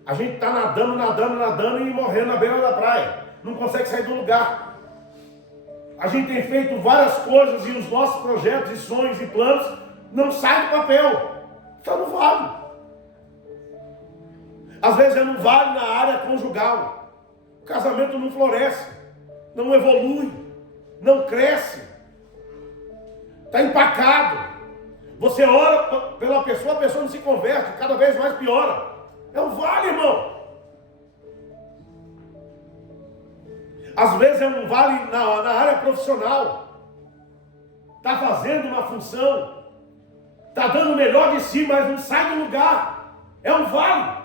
A gente está nadando e morrendo na beira da praia. Não consegue sair do lugar. A gente tem feito várias coisas e os nossos projetos e sonhos e planos não saem do papel. Está no vale. Às vezes é no vale na área conjugal. O casamento não floresce, não evolui, não cresce. Está empacado. Você ora pela pessoa, a pessoa não se converte, cada vez mais piora. É um vale, irmão. Às vezes é um vale na área profissional. Está fazendo uma função, está dando o melhor de si, mas não sai do lugar. É um vale.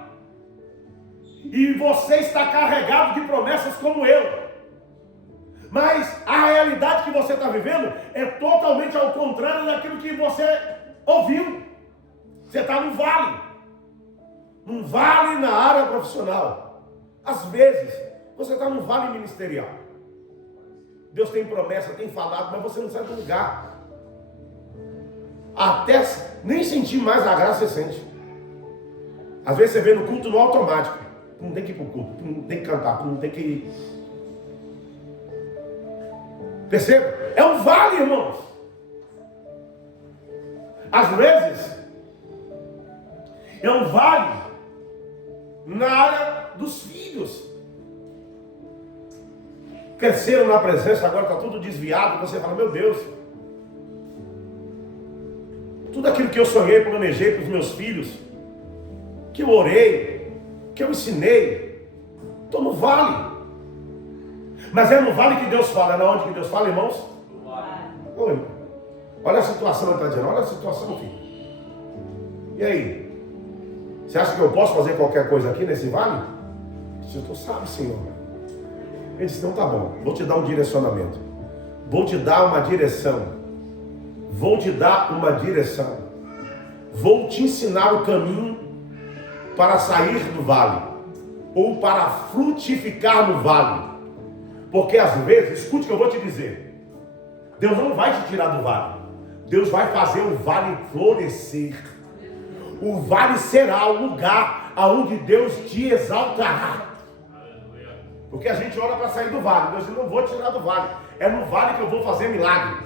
E você está carregado de promessas como eu. Mas a realidade que você está vivendo é totalmente ao contrário daquilo que você ouviu. Você está no vale. Num vale na área profissional. Às vezes, você está num vale ministerial. Deus tem promessa, tem falado, mas você não sai do lugar. Até nem sentir mais a graça você sente. Às vezes você vê no culto no automático. Não tem que ir para o culto, não tem que cantar, não tem que ir. Perceba? É um vale, irmãos. Às vezes, é um vale na área dos filhos. Cresceram na presença, agora está tudo desviado. Você fala, meu Deus, tudo aquilo que eu sonhei, planejei para os meus filhos, que eu orei, que eu ensinei, estou no vale. Mas é no vale que Deus fala. É na onde que Deus fala, irmãos? No vale. Oi. Olha a situação, ele está dizendo. Olha a situação, filho. E aí? Você acha que eu posso fazer qualquer coisa aqui nesse vale? Se tu sabe, Senhor. Ele disse, então tá bom. Vou te dar um direcionamento. Vou te dar uma direção. Vou te dar uma direção. Vou te ensinar o caminho para sair do vale. Ou para frutificar no vale. Porque às vezes, escute o que eu vou te dizer. Deus não vai te tirar do vale. Deus vai fazer o vale florescer. O vale será o lugar aonde Deus te exaltará. Porque a gente ora para sair do vale. Deus diz, não vou tirar do vale. É no vale que eu vou fazer milagre.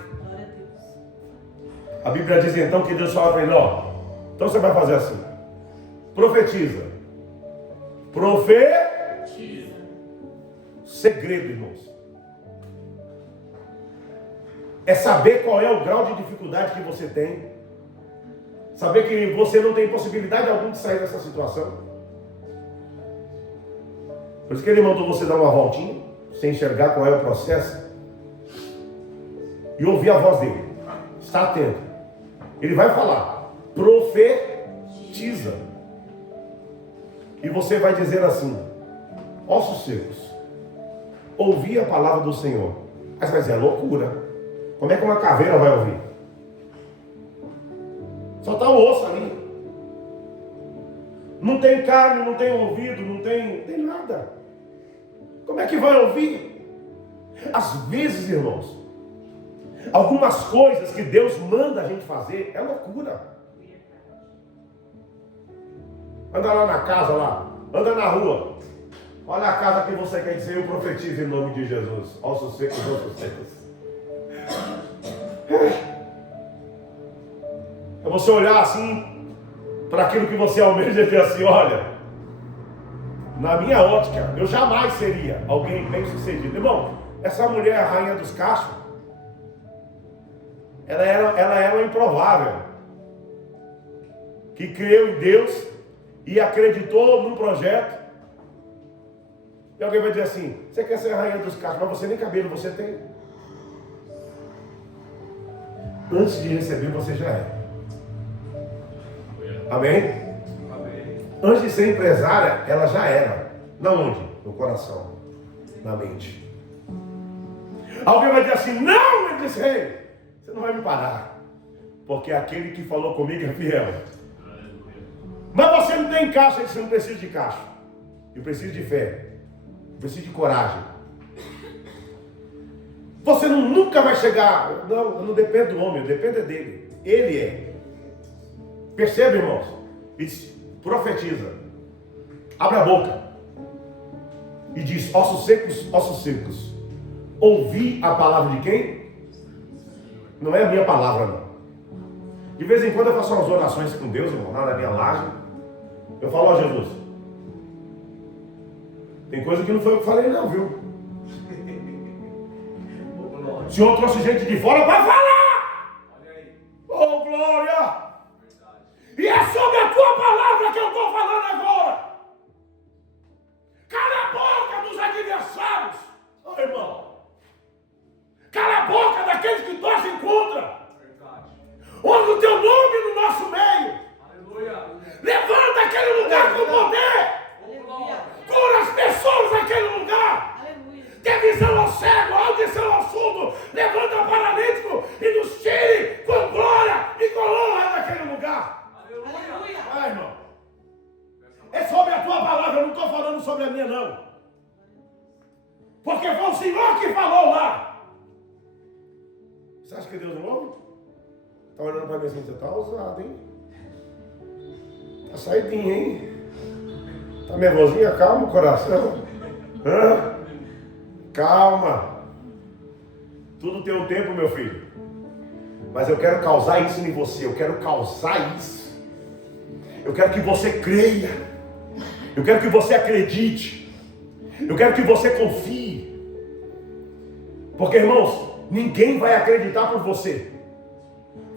A Bíblia diz então que Deus fala para ele, ó. Então você vai fazer assim. Profetiza. Profetiza. Segredo, irmãos. É saber qual é o grau de dificuldade que você tem. Saber que você não tem possibilidade alguma de sair dessa situação. Por isso que ele mandou você dar uma voltinha, sem enxergar qual é o processo, e ouvir a voz dele. Está atento. Ele vai falar, profetiza. E você vai dizer assim, ossos secos, ouvi a palavra do Senhor. Mas vai dizer, é loucura. Como é que uma caveira vai ouvir? Só está o osso ali. Não tem carne, não tem ouvido, não tem nada. Como é que vai ouvir? Às vezes, irmãos, algumas coisas que Deus manda a gente fazer é loucura. Anda lá na casa, lá. Anda na rua. Olha a casa que você quer dizer, eu profetizo em nome de Jesus. Ossos secos, ossos secos. É você olhar assim para aquilo que você almeja e dizer assim, olha, na minha ótica, eu jamais seria alguém bem sucedido. Irmão, essa mulher é a rainha dos cachos. Ela era uma improvável. Que creu em Deus e acreditou num projeto. E alguém vai dizer assim, você quer ser a rainha dos cachos, mas você nem cabelo você tem. antes de receber você já é. Amém? Amém. Antes de ser empresária, ela já era. Na onde? No coração, na mente. Alguém vai dizer assim, não, ele disse, ei, você não vai me parar, porque aquele que falou comigo é fiel. Mas você não tem caixa, você não precisa de caixa. Eu preciso de fé, eu preciso de coragem. Você nunca vai chegar, não, eu não dependo do homem, eu dependo dele. Ele é. Percebe, irmãos? Isso, profetiza. Abre a boca e diz, ossos secos, ossos secos. Ouvi a palavra de quem? Não é a minha palavra, não. De vez em quando eu faço umas orações com Deus, irmão, lá na minha laje. Eu falo, ó Jesus, tem coisa que não foi eu que falei não, viu? O Senhor trouxe gente de fora para falar. Oh, glória! E é sobre a tua palavra que eu estou falando agora. Cala a boca dos adversários. Oh, irmão. Cala a boca daqueles que torcem contra. Honra o teu nome no nosso meio. Aleluia. Levanta aquele lugar com poder. Aleluia. Cura as pessoas naquele lugar. Aleluia. Dê visão ao cego, audição ao surdo. Levanta o paralítico e nos tire com glória e com honra daquele lugar. Aleluia. Vai, irmão. É sobre a tua palavra, eu não estou falando sobre a minha, não. Porque foi o Senhor que falou lá. Você acha que Deus não ouve? Está olhando para mim assim, você está ousado, hein? Está saidinho, hein? Está nervosinha? Calma o coração. Hã? Calma. Tudo tem um tempo, meu filho. Mas eu quero causar isso em você. Eu quero causar isso. Eu quero que você creia. Eu quero que você acredite. Eu quero que você confie. Porque, irmãos, ninguém vai acreditar por você.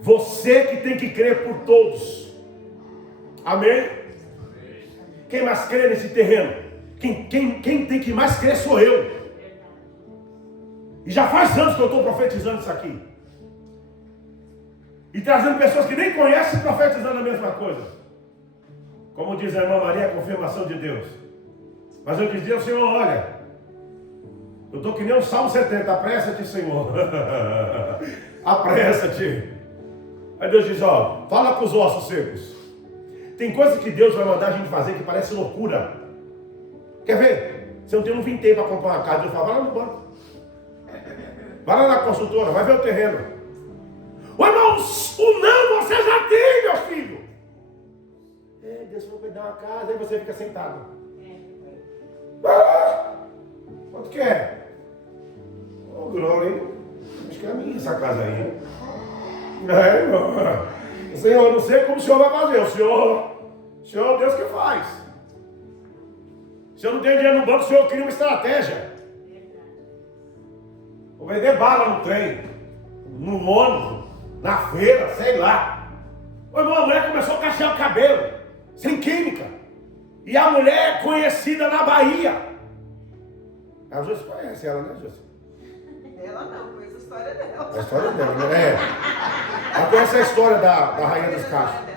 Você que tem que crer por todos. Amém? Quem mais crê nesse terreno? Quem tem que mais crer sou eu. E já faz anos que eu estou profetizando isso aqui. E trazendo pessoas que nem conhecem profetizando a mesma coisa. Como diz a irmã Maria, a confirmação de Deus. Mas eu dizia ao Senhor, olha, eu estou que nem o Salmo 70, apressa-te, Senhor. Apressa-te. Aí Deus diz, ó, fala com os ossos secos. Tem coisas que Deus vai mandar a gente fazer que parece loucura. Quer ver? Você não tem um vintém para comprar uma casa, Deus fala, vai lá no banco. Vai lá na consultora, vai ver o terreno. Ô irmão, o não você já tem, meu filho. É, Deus vai dar uma casa, aí você fica sentado. Vai lá. Quanto que é? Ô, glória, hein? Acho que é a minha essa casa aí. É, irmão. Senhor, eu não sei como o Senhor vai fazer. O Senhor é Deus que faz. Se eu não tenho dinheiro no banco, o Senhor cria uma estratégia. Vou vender bala no trem, no ônibus, na feira, sei lá. Ô, irmão, a mulher começou a cachear o cabelo, sem química. E a mulher é conhecida na Bahia. A Júcia conhece ela, né, Júcia? Ela não, conheço a história dela. A história dela, né? É. Ela conhece a história da Rainha dos Cachos.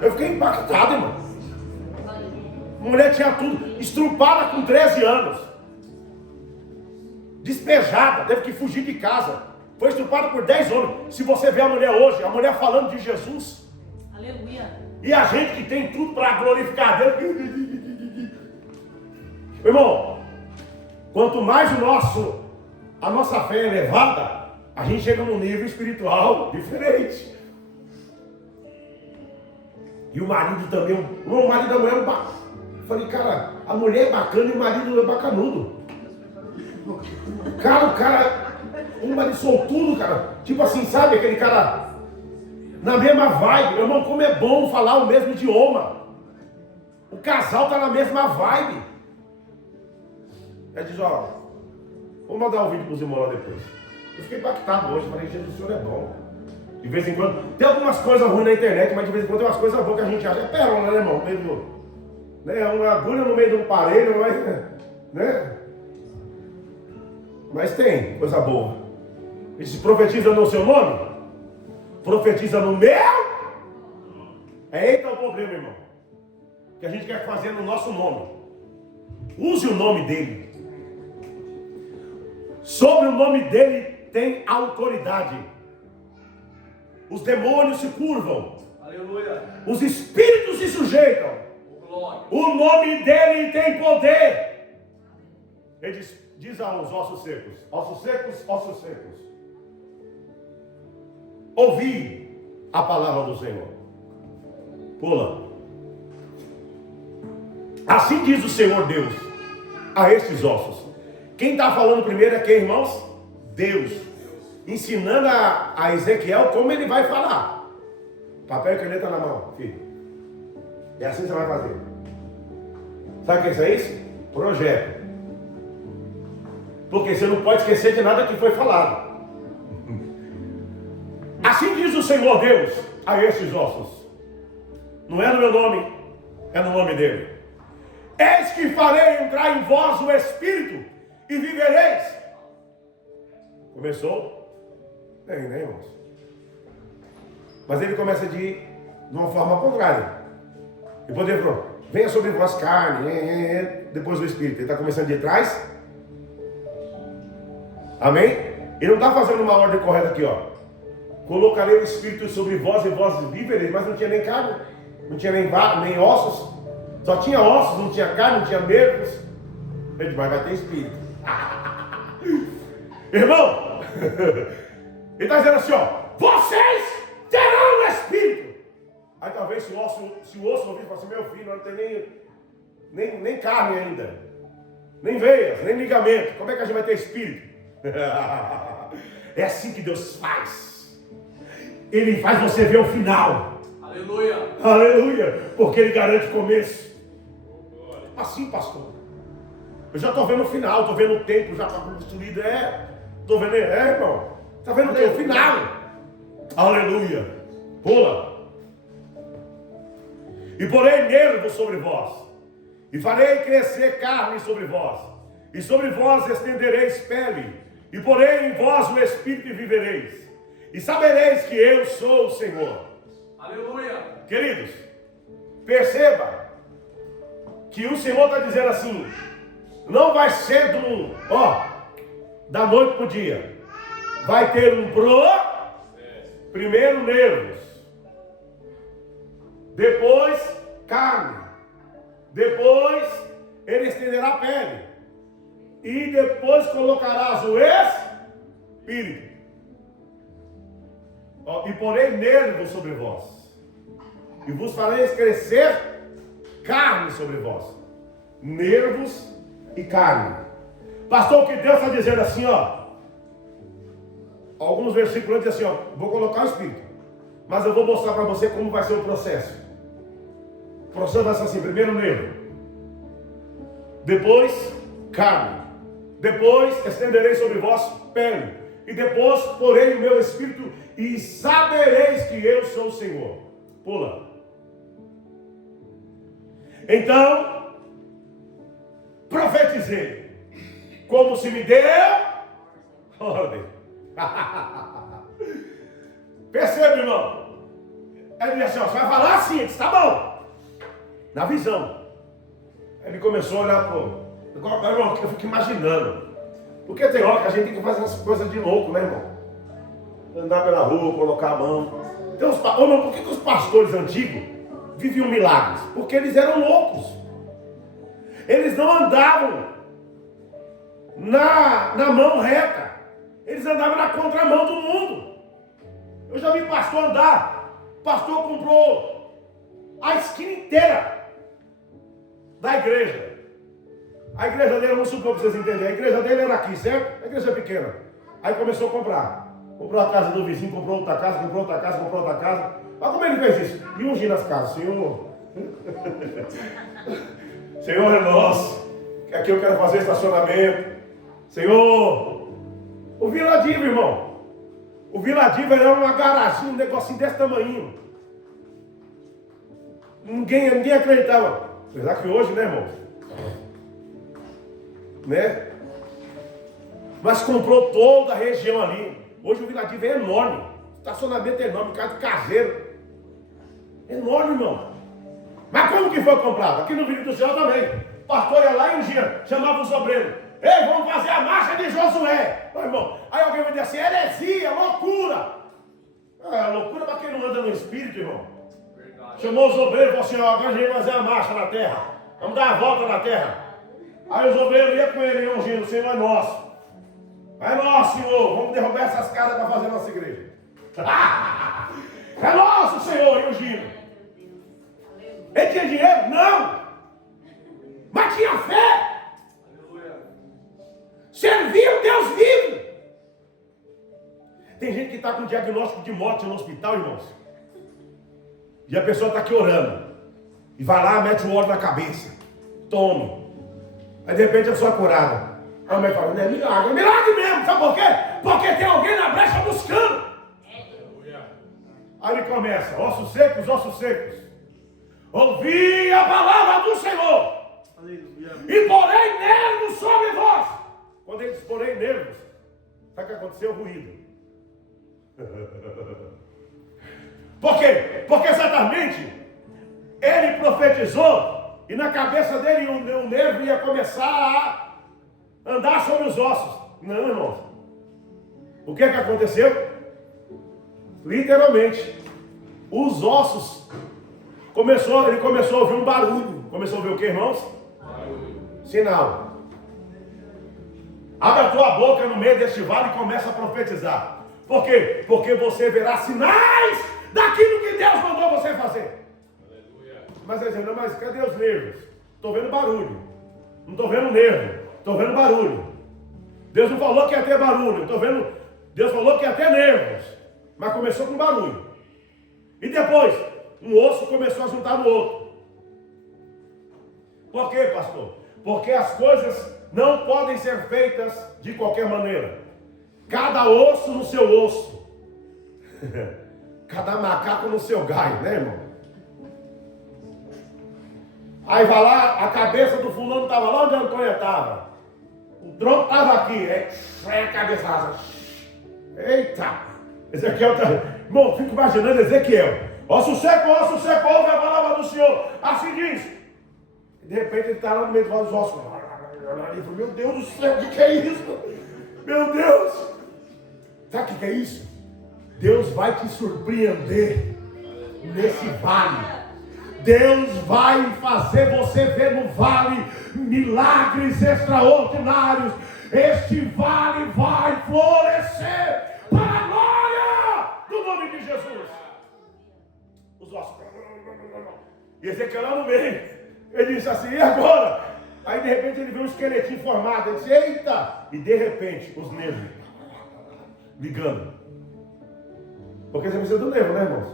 Eu fiquei impactado, irmão. A mulher tinha tudo, estrupada com 13 anos. Despejada, teve que fugir de casa. Foi estrupada por 10 homens. Se você vê a mulher hoje, a mulher falando de Jesus. Aleluia. E a gente que tem tudo para glorificar Deus. Irmão, quanto mais a nossa fé é elevada, a gente chega num nível espiritual diferente. E o marido também, o marido da mulher é um bacana. Eu falei, cara, a mulher é bacana e o marido é bacanudo. Cara, um marido soltudo, cara. Tipo assim, sabe, aquele cara na mesma vibe. Meu irmão, como é bom falar o mesmo idioma. O casal tá na mesma vibe. Aí diz, ó, vou mandar um vídeo para os irmãos lá depois. Eu fiquei impactado hoje, falei, Jesus, o Senhor é bom. De vez em quando, tem algumas coisas ruins na internet, mas de vez em quando tem umas coisas boas que a gente acha. É pérola, né, irmão? No meio do, né? Uma agulha no meio de um parelho, mas, né? Mas tem coisa boa. Ele disse, profetiza no seu nome? Profetiza no meu? Eita o problema, irmão. Que a gente quer fazer no nosso nome. Use o nome dele. Sobre o nome dele tem autoridade. Os demônios se curvam. Aleluia. Os espíritos se sujeitam. Glória. O nome dele tem poder. Ele diz aos ossos secos: ossos secos, ossos secos, ouvi a palavra do Senhor. Pula. Assim diz o Senhor Deus a estes ossos. Quem está falando primeiro é quem, irmãos? Deus. Ensinando a Ezequiel como ele vai falar. Papel e caneta na mão, filho. É assim que você vai fazer. Sabe o que é isso? Projeto. Porque você não pode esquecer de nada que foi falado. Assim diz o Senhor Deus a estes ossos. Não é no meu nome, é no nome dele. Eis que farei entrar em vós o Espírito e vivereis. Começou? Bem, né, irmãos? Mas ele começa de uma forma contrária. E poder falou, venha sobre vós carne, depois o Espírito. Ele está começando de trás. Amém? Ele não está fazendo uma ordem correta aqui, ó. Colocarei o Espírito sobre vós e vós vivereis, mas não tinha nem carne, não tinha nem ossos, só tinha ossos, não tinha carne, não tinha nervos. Ele disse, mas vai ter Espírito. Irmão, ele está dizendo assim, ó, vocês terão o Espírito. Aí talvez se o osso ouvir e falar assim, meu filho, não tem nem carne ainda, nem veias, nem ligamento, como é que a gente vai ter Espírito? É assim que Deus faz. Ele faz você ver o final. Aleluia. Aleluia. Porque Ele garante o começo. Assim, pastor. Eu já estou vendo o final, estou vendo o tempo já está construído. Estou vendo, irmão. Está vendo o que? O final. Aleluia. Pula. E porei nervo sobre vós, e farei crescer carne sobre vós, e sobre vós estendereis pele, e porei em vós o Espírito e vivereis, e sabereis que eu sou o Senhor. Aleluia. Queridos, perceba que o Senhor está dizendo assim, não vai ser da noite para o dia, vai ter primeiro nervos, depois carne, depois ele estenderá a pele, e depois colocarás o Espírito. E porei nervos sobre vós, e vos farei crescer carne sobre vós. Nervos e carne. Pastor, o que Deus está dizendo assim, ó. Alguns versículos dizem assim, ó. Vou colocar o Espírito, mas eu vou mostrar para você como vai ser o processo. O processo vai ser assim, primeiro nervo, depois carne, depois estenderei sobre vós pele, e depois porei o meu Espírito, e sabereis que eu sou o Senhor. Pula. Então, profetizei, como se me deu ordem. Percebe, irmão? Ele disse assim, ó, você vai falar assim, ele disse, tá bom. Na visão. Ele começou a olhar, irmão, eu fico imaginando. Porque tem hora que a gente tem que fazer essas coisas de louco, né, irmão? Andar pela rua, colocar a mão. Então, por que os pastores antigos viviam milagres? Porque eles eram loucos. Eles não andavam na mão reta. Eles andavam na contramão do mundo. Eu já vi pastor andar. O pastor comprou a esquina inteira da igreja. A igreja dele, vamos supor para vocês entenderem, a igreja dele era aqui, certo? A igreja é pequena. Aí começou a comprar. Comprou a casa do vizinho, comprou outra casa, comprou outra casa, comprou outra casa. Mas como ele fez isso? E ungindo as casas, Senhor. Senhor é nosso. Que aqui eu quero fazer estacionamento. Senhor. O Vila Diva, irmão. O Vila Diva era uma garagem, um negocinho desse tamanho. Ninguém acreditava. Apesar que hoje, né, irmão? Né? Mas comprou toda a região ali. Hoje o Vila Diva é enorme. Estacionamento é enorme, casa de caseiro. Enorme, irmão. Mas como que foi comprado? Aqui no Vídeo do Céu também. O pastor ia lá e ungia, chamava os obreiros. Ei, vamos fazer a marcha de Josué. Ô, irmão, aí alguém vai dizer assim, heresia, loucura. Loucura para quem não anda no Espírito, irmão. Verdade. Chamou os obreiros e falou assim, ó, agora a gente vai fazer a marcha na terra. Vamos dar a volta na terra. Aí os obreiros iam com ele, ungindo, o Senhor é nosso. É nosso, Senhor. Vamos derrubar essas casas para fazer a nossa igreja. É nosso, Senhor, e ungindo. Ele tinha dinheiro? Não. Mas tinha fé. Aleluia. Servia o Deus vivo. Tem gente que está com diagnóstico de morte no hospital, irmãos. E a pessoa está aqui orando. E vai lá, mete o óleo na cabeça. Tome. Aí de repente a pessoa é curada. Aí o médico fala, não é milagre. É milagre mesmo. Sabe por quê? Porque tem alguém na brecha buscando. Aleluia. Aí ele começa, ossos secos, ossos secos. Ouvi a palavra do Senhor. Aleluia. E porém nervos sobre vós. Quando eles porém nervos, sabe o que aconteceu? Ruído. Por quê? Porque certamente ele profetizou e na cabeça dele o nervo ia começar a andar sobre os ossos. Não, irmãos. O que aconteceu? Literalmente, os ossos ele começou a ouvir um barulho. Começou a ouvir o que, irmãos? Sinal. Abre a tua boca no meio deste vale e começa a profetizar. Por quê? Porque você verá sinais daquilo que Deus mandou você fazer. Aleluia. Mas ele diz, não, mas cadê os nervos? Estou vendo barulho. Não estou vendo nervo. Estou vendo barulho. Deus não falou que ia ter barulho. Deus falou que ia ter nervos. Mas começou com barulho. E depois, um osso começou a juntar no outro. Por quê, pastor? Porque as coisas não podem ser feitas de qualquer maneira. Cada osso no seu osso. Cada macaco no seu galho, né, irmão? Aí vai lá, a cabeça do fulano estava lá onde a Antônia estava. O tronco estava aqui. A cabeça rasa. Eita! Ezequiel está... Irmão, fico imaginando Ezequiel. Osso seco, ouve a palavra do Senhor. Assim diz. E de repente ele está lá no meio dos ossos. Meu Deus do céu, o que é isso? Meu Deus! Sabe o que é isso? Deus vai te surpreender nesse vale. Deus vai fazer você ver no vale milagres extraordinários. Este vale vai florescer para a glória do nome de Jesus. Os ossos. E Ezequiel lá no meio. Ele disse assim, e agora? Aí de repente ele viu um esqueletinho formado. Ele disse, eita! E de repente os nervos ligando. Porque você precisa do nervo, né, irmãos?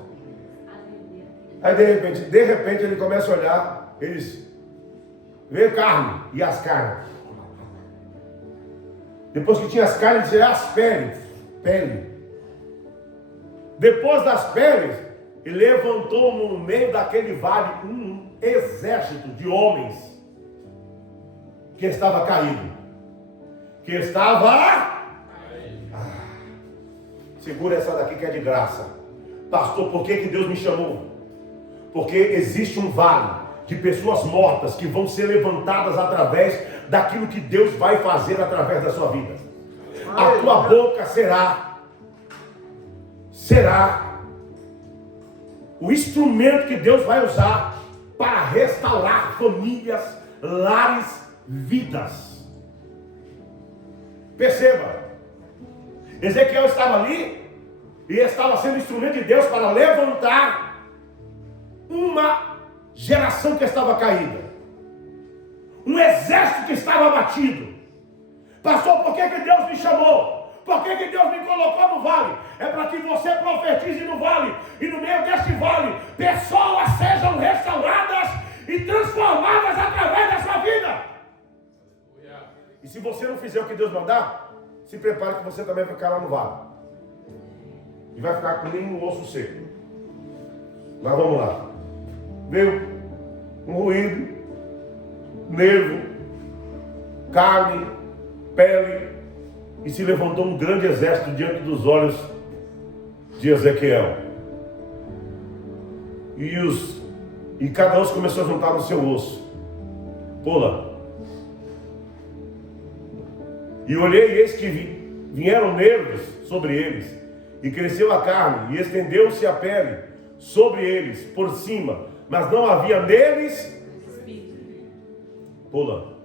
Aí de repente ele começa a olhar. Ele diz, veio carne. E as carnes? Depois que tinha as carnes, ele disse, as peles. Pele. Depois das peles, ele levantou no meio daquele vale um exército de homens que estava caído. Que estava... segura essa daqui que é de graça. Pastor, por que Deus me chamou? Porque existe um vale de pessoas mortas que vão ser levantadas através daquilo que Deus vai fazer através da sua vida. A tua boca será o instrumento que Deus vai usar para restaurar famílias, lares, vidas. Perceba, Ezequiel estava ali e estava sendo instrumento de Deus para levantar uma geração que estava caída, um exército que estava abatido. Pastor, por que Deus me chamou? Por que Deus me colocou no vale? É para que você profetize no vale, e no meio deste vale, pessoas sejam restauradas e transformadas através da sua vida. E se você não fizer o que Deus mandar, se prepare que você também vai ficar lá no vale. E vai ficar com nem um osso seco. Mas vamos lá. Veio um ruído, nervo, carne, pele. e se levantou um grande exército diante dos olhos de Ezequiel. E cada osso começou a juntar no seu osso. Pula. E olhei, e eis que vieram nervos sobre eles, e cresceu a carne, e estendeu-se a pele sobre eles, por cima, mas não havia neles. Pula.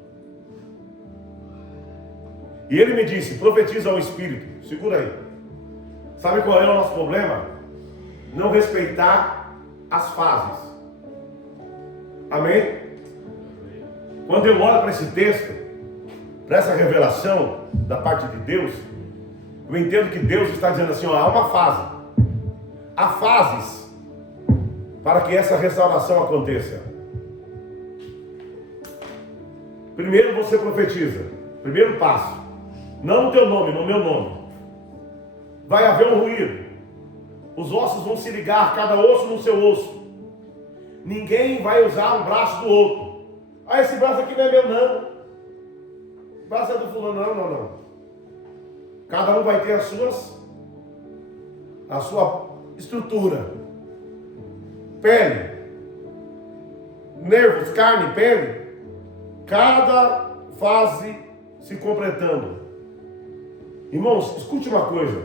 E ele me disse: profetiza ao Espírito. Segura aí. Sabe qual é o nosso problema? Não respeitar as fases. Amém? Quando eu olho para esse texto, para essa revelação da parte de Deus, eu entendo que Deus está dizendo assim: ó, há uma fase. Há fases para que essa restauração aconteça. Primeiro você profetiza. Primeiro passo. Não no teu nome, no meu nome. Vai haver um ruído. Os ossos vão se ligar, cada osso no seu osso. Ninguém vai usar um braço do outro. Ah, esse braço aqui não é meu, não. O braço é do fulano, não. Cada um vai ter a sua estrutura. Pele. Nervos, carne, pele. Cada fase se completando. Irmãos, escute uma coisa.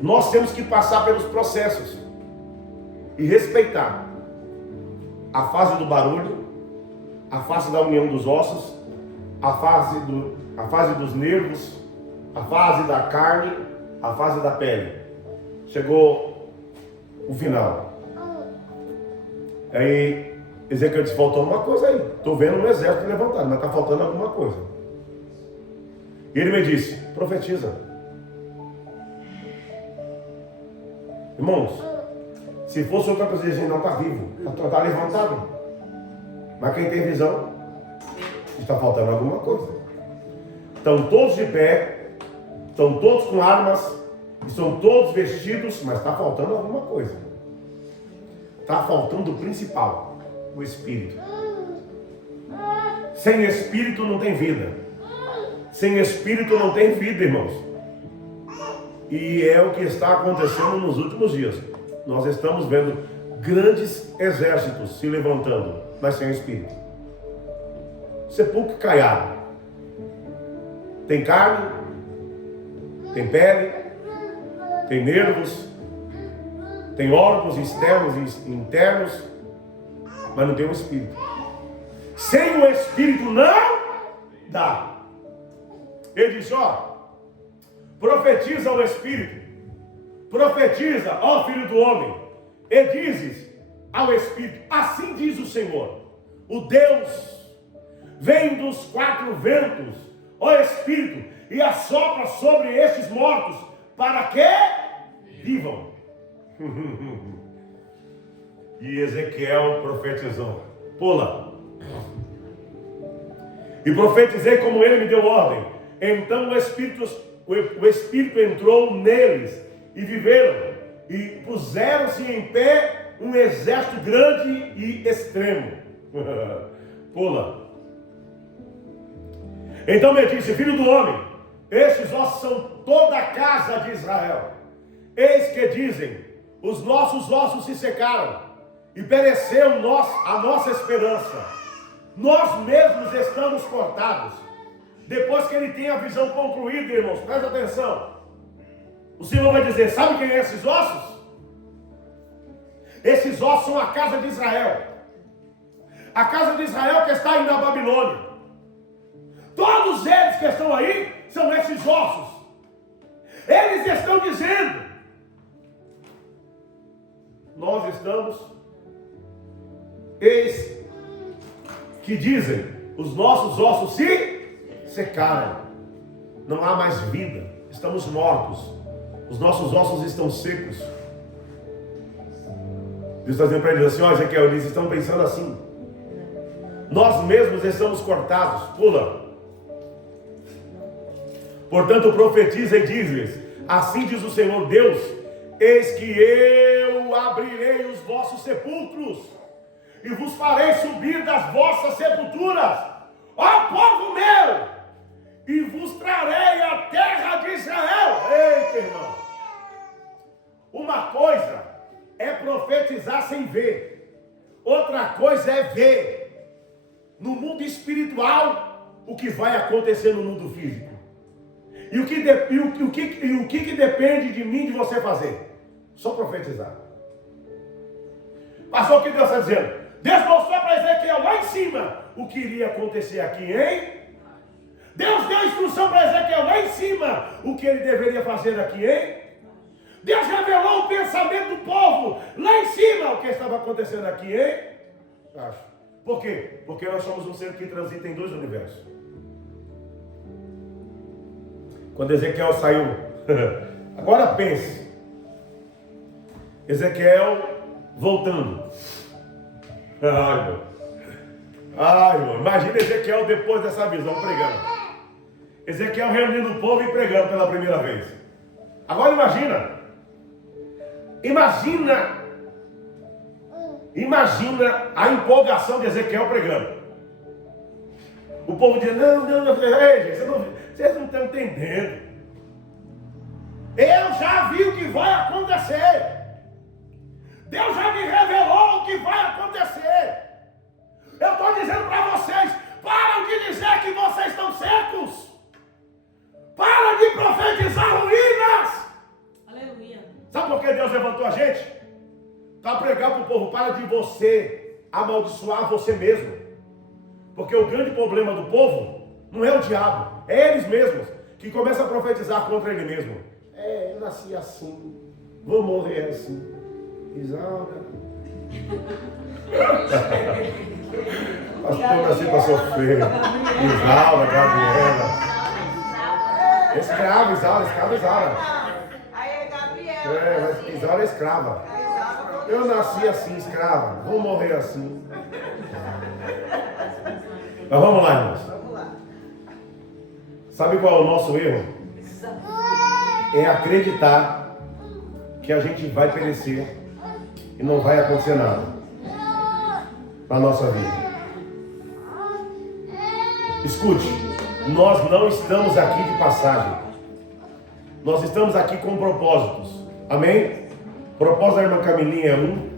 Nós temos que passar pelos processos e respeitar a fase do barulho, a fase da união dos ossos, a fase dos nervos, a fase da carne, a fase da pele. Chegou o final. Aí Ezequiel disse: faltou uma coisa aí. Estou vendo um exército levantado, mas está faltando alguma coisa. E ele me disse: profetiza. Irmãos, se fosse outra coisa, ele não está vivo, está levantado. Mas quem tem visão, está faltando alguma coisa. Estão todos de pé, estão todos com armas, estão todos vestidos, mas está faltando alguma coisa. Está faltando o principal, o Espírito. Sem Espírito não tem vida. Sem Espírito não tem vida, irmãos. E é o que está acontecendo nos últimos dias. Nós estamos vendo grandes exércitos se levantando, mas sem Espírito. Sepulcro caiado. Tem carne, tem pele, tem nervos, tem órgãos externos e internos, mas não tem o Espírito. Sem o Espírito não dá. Ele diz: ó, profetiza ao Espírito, profetiza, ó Filho do Homem, e dizes ao Espírito: assim diz o Senhor, o Deus, vem dos quatro ventos, ó Espírito, e assopra sobre estes mortos, para que vivam. E Ezequiel profetizou. Pula. E profetizei como ele me deu ordem. Então o Espírito entrou neles, e viveram, e puseram-se em pé um exército grande e extremo. Pula. Então me disse: filho do homem, estes ossos são toda a casa de Israel. Eis que dizem: os nossos ossos se secaram, e pereceu a nossa esperança. Nós mesmos estamos cortados. Depois que ele tem a visão concluída, irmãos, presta atenção. O Senhor vai dizer: sabe quem é esses ossos? Esses ossos são a casa de Israel. A casa de Israel que está aí na Babilônia. Todos eles que estão aí são esses ossos. Eles estão dizendo: nós estamos, eis que dizem, os nossos ossos se secaram, não há mais vida, estamos mortos, os nossos ossos estão secos. Deus está dizendo para eles assim: ó, Ezequiel, eles estão pensando assim: nós mesmos estamos cortados. Pula. Portanto profetiza e diz-lhes: assim diz o Senhor Deus, eis que eu abrirei os vossos sepulcros e vos farei subir das vossas sepulturas, ó povo meu, e vos trarei a terra de Israel. Eita, irmão. Uma coisa é profetizar sem ver. Outra coisa é ver no mundo espiritual o que vai acontecer no mundo físico. E o que depende de mim, de você fazer? Só profetizar. Pastor, o que Deus está dizendo? Deus mostrou para Ezequiel lá em cima o que iria acontecer aqui, hein? Deus deu instrução para Ezequiel lá em cima o que ele deveria fazer aqui, hein? Deus revelou o pensamento do povo lá em cima o que estava acontecendo aqui, hein? Acho. Por quê? Porque nós somos um ser que transita em dois universos. Quando Ezequiel saiu, agora pense, Ezequiel voltando. Ai, irmão, imagina Ezequiel depois dessa visão pregando. Ezequiel reunindo o povo e pregando pela primeira vez. Agora imagina a empolgação de Ezequiel pregando. O povo dizendo, não, ei, gente, vocês não estão entendendo. Eu já vi o que vai acontecer. Deus já me revelou o que vai acontecer. Eu estou dizendo para vocês, param de dizer que vocês estão secos. Para de profetizar ruínas. Aleluia. Sabe por que Deus levantou a gente? Para pregar para o povo, para de você amaldiçoar você mesmo. Porque o grande problema do povo não é o diabo, é eles mesmos que começam a profetizar contra ele mesmo. Eu nasci assim, vou morrer assim. Isaura. Pastor, nasci para sofrer. Isaura, Gabriela. Escrava, Isaura. Aí é Gabriela. Mas Isaura é escrava. Eu nasci assim, escrava. Vou morrer assim. Mas vamos lá, irmãos. Vamos lá. Sabe qual é o nosso erro? É acreditar que a gente vai perecer e não vai acontecer nada para a nossa vida. Escute, nós não estamos aqui de passagem. Nós estamos aqui com propósitos. Amém? O propósito da irmã Camilinha é um,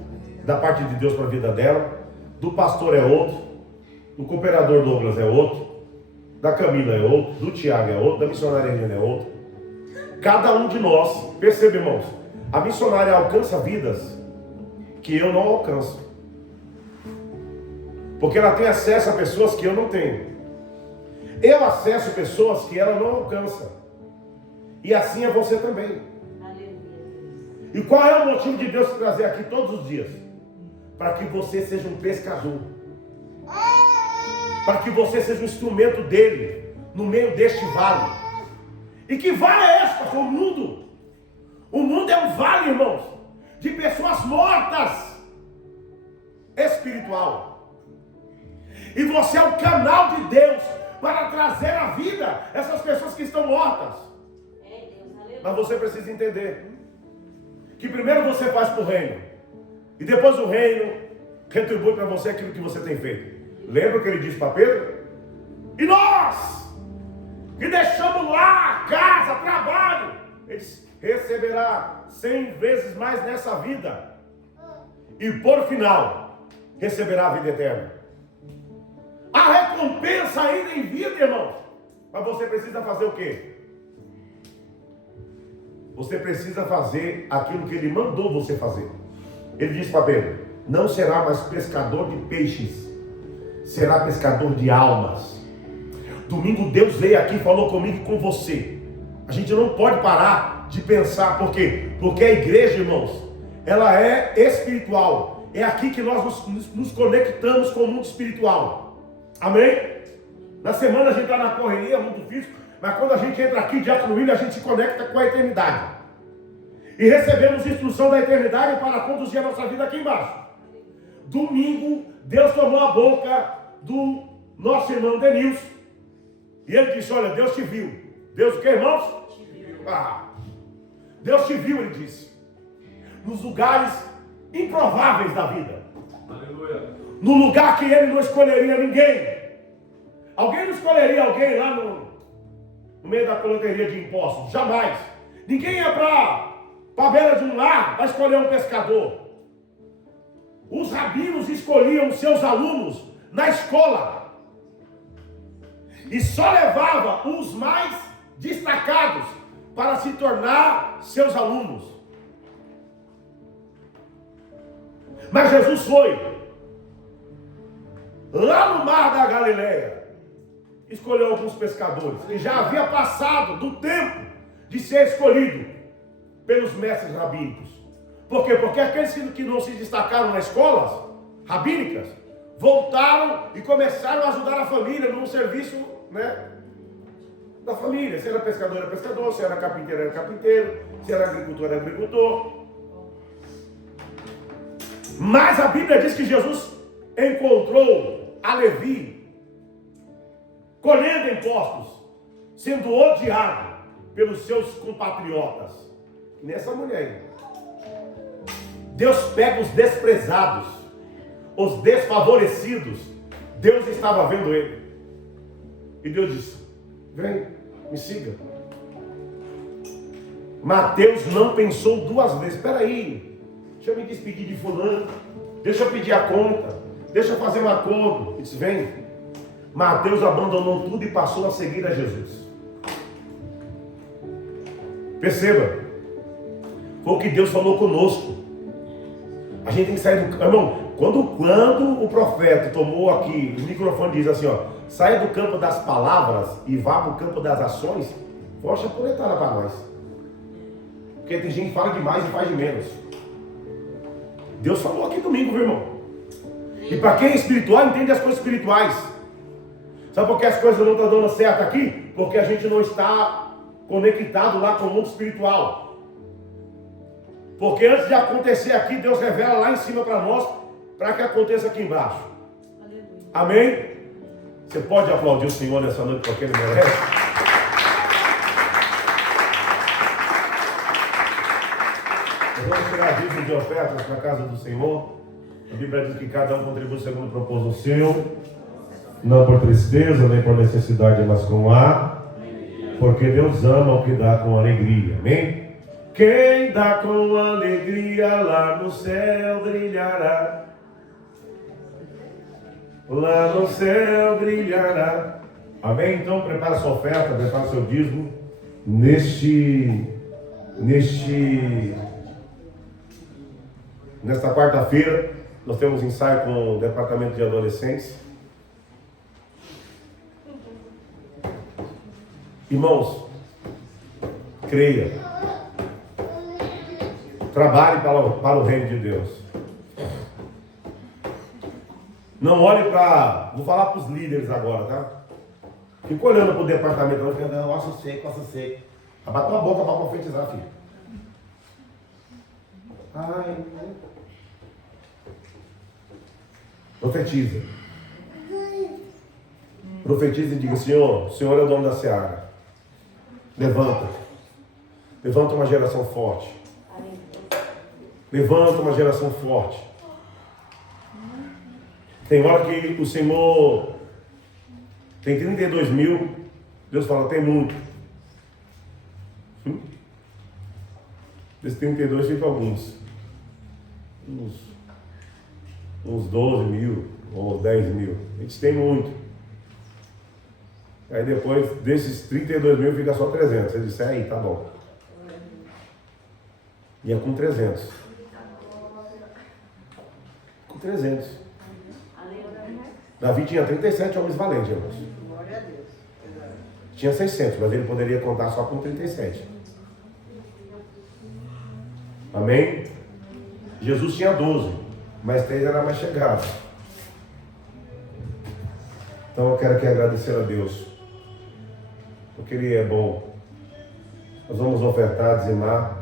da parte de Deus para a vida dela. Do pastor é outro. Do cooperador Douglas é outro. Da Camila é outro. Do Tiago é outro. Da missionária Helena é outro. Cada um de nós, percebe, irmãos, a missionária alcança vidas que eu não alcanço. Porque ela tem acesso a pessoas que eu não tenho. Eu acesso pessoas que ela não alcança. E assim é você também. E qual é o motivo de Deus te trazer aqui todos os dias? Para que você seja um pescador. Para que você seja um instrumento dele no meio deste vale. E que vale é esse, pastor? O mundo. O mundo é um vale, irmãos, de pessoas mortas espiritual. E você é o canal de Deus para trazer à vida essas pessoas que estão mortas. Mas você precisa entender que primeiro você faz para o reino, e depois o reino retribui para você aquilo que você tem feito. Lembra o que ele disse para Pedro? E nós, que deixamos lá casa, trabalho, ele receberá 100 vezes mais nessa vida, e por final receberá a vida eterna. A recompensa ainda em vida, irmãos. Mas você precisa fazer o quê? Você precisa fazer aquilo que ele mandou você fazer. Ele disse para Pedro, não será mais pescador de peixes, será pescador de almas. Domingo Deus veio aqui e falou comigo e com você. A gente não pode parar de pensar. Por quê? Porque a igreja, irmãos, ela é espiritual. É aqui que nós nos conectamos com o mundo espiritual. Amém? Na semana a gente está na correria, mundo físico. Mas quando a gente entra aqui, Diácono William, a gente se conecta com a eternidade. E recebemos instrução da eternidade para conduzir a nossa vida aqui embaixo. Domingo, Deus tomou a boca do nosso irmão Denilson. E ele disse, olha, Deus te viu. Deus o que, irmãos? Te viu. Deus te viu, ele disse. Nos lugares improváveis da vida. Aleluia. No lugar que ele não escolheria ninguém. Alguém não escolheria alguém lá no meio da coleteria de impostos. Jamais. Ninguém ia para a beira de um lar para escolher um pescador. Os rabinos escolhiam seus alunos na escola. E só levava os mais destacados para se tornar seus alunos. Mas Jesus foi lá no mar da Galileia, escolheu alguns pescadores, que já havia passado do tempo de ser escolhido pelos mestres rabínicos. Por quê? Porque aqueles que não se destacaram nas escolas rabínicas, voltaram e começaram a ajudar a família no serviço, da família. Se era pescador, era pescador. Se era carpinteiro, era carpinteiro. Se era agricultor, era agricultor. Mas a Bíblia diz que Jesus encontrou a Levi colhendo impostos, sendo odiado pelos seus compatriotas. E nessa mulher, Deus pega os desprezados, os desfavorecidos. Deus estava vendo ele. E Deus disse: vem, me siga. Mateus não pensou duas vezes. Espera aí, deixa eu me despedir de fulano, deixa eu pedir a conta, deixa eu fazer um acordo. Ele disse: vem. Mateus abandonou tudo e passou a seguir a Jesus. Perceba, foi o que Deus falou conosco. A gente tem que sair do... Irmão, quando o profeta tomou aqui o microfone e diz assim, saia do campo das palavras e vá para o campo das ações, foi uma chapuletada para nós. Porque tem gente que fala demais e faz de menos. Deus falou aqui domingo, viu, irmão? E para quem é espiritual, entende as coisas espirituais. Sabe por que as coisas não estão dando certo aqui? Porque a gente não está conectado lá com o mundo espiritual. Porque antes de acontecer aqui, Deus revela lá em cima para nós, para que aconteça aqui embaixo. Aleluia. Amém? Você pode aplaudir o Senhor nessa noite porque Ele merece? Vamos tirar dízimo de ofertas para a casa do Senhor. A Bíblia diz que cada um contribui segundo o propósito seu, não por tristeza, nem por necessidade, mas com porque Deus ama o que dá com alegria. Amém? Quem dá com alegria lá no céu brilhará. Lá no céu brilhará. Amém? Então prepara sua oferta, prepara seu dízimo. Nesta quarta-feira, nós temos ensaio com o departamento de adolescentes. Irmãos, creia. Trabalhe para o reino de Deus. Não olhe para... Vou falar para os líderes agora, tá? Fica olhando para o departamento. Não, acho seco. Abatou a boca para profetizar, filho. Ai. Profetiza. Profetiza e diga: Senhor, o Senhor é o dono da seara. Levanta. Levanta uma geração forte. Levanta uma geração forte. Tem hora que o Senhor tem 32 mil. Deus fala: tem muito. Desses 32 fica alguns. Uns 12 mil ou 10 mil. A gente tem muito. Aí depois desses 32 mil fica só 300. Você disse: aí, tá bom. E é com 300. Com 300. Davi tinha 37 homens valentes, irmãos. Glória a Deus. Tinha 600, mas ele poderia contar só com 37. Amém? Jesus tinha 12, mas 3 era mais chegado. Então eu quero aqui agradecer a Deus, porque Ele é bom. Nós vamos ofertar, dizimar.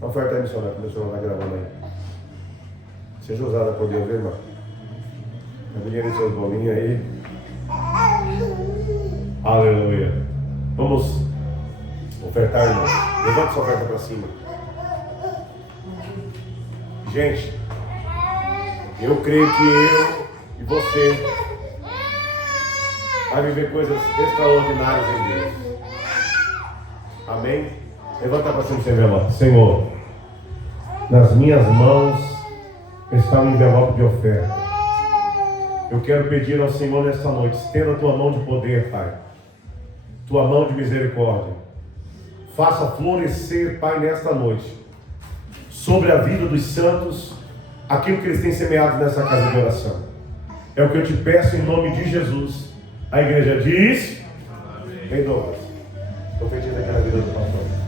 Oferta aí, missionário, que o missionário está gravando aí. Seja usada por Deus, viu, irmão? Pega o dinheiro em seus bolinhos aí. Aleluia. Vamos ofertar, irmão. Levanta sua oferta para cima. Gente, eu creio que eu e você vai viver coisas extraordinárias em Deus. Amém? Levanta para cima o seu envelope. Senhor, nas minhas mãos está um envelope de oferta. Eu quero pedir ao Senhor nesta noite, estenda a tua mão de poder, Pai, tua mão de misericórdia. Faça florescer, Pai, nesta noite, sobre a vida dos santos, aquilo que eles têm semeado nessa casa de oração. É o que eu te peço em nome de Jesus. A igreja diz: Amém. Em Douglas, profetiza aqui na vida do pastor.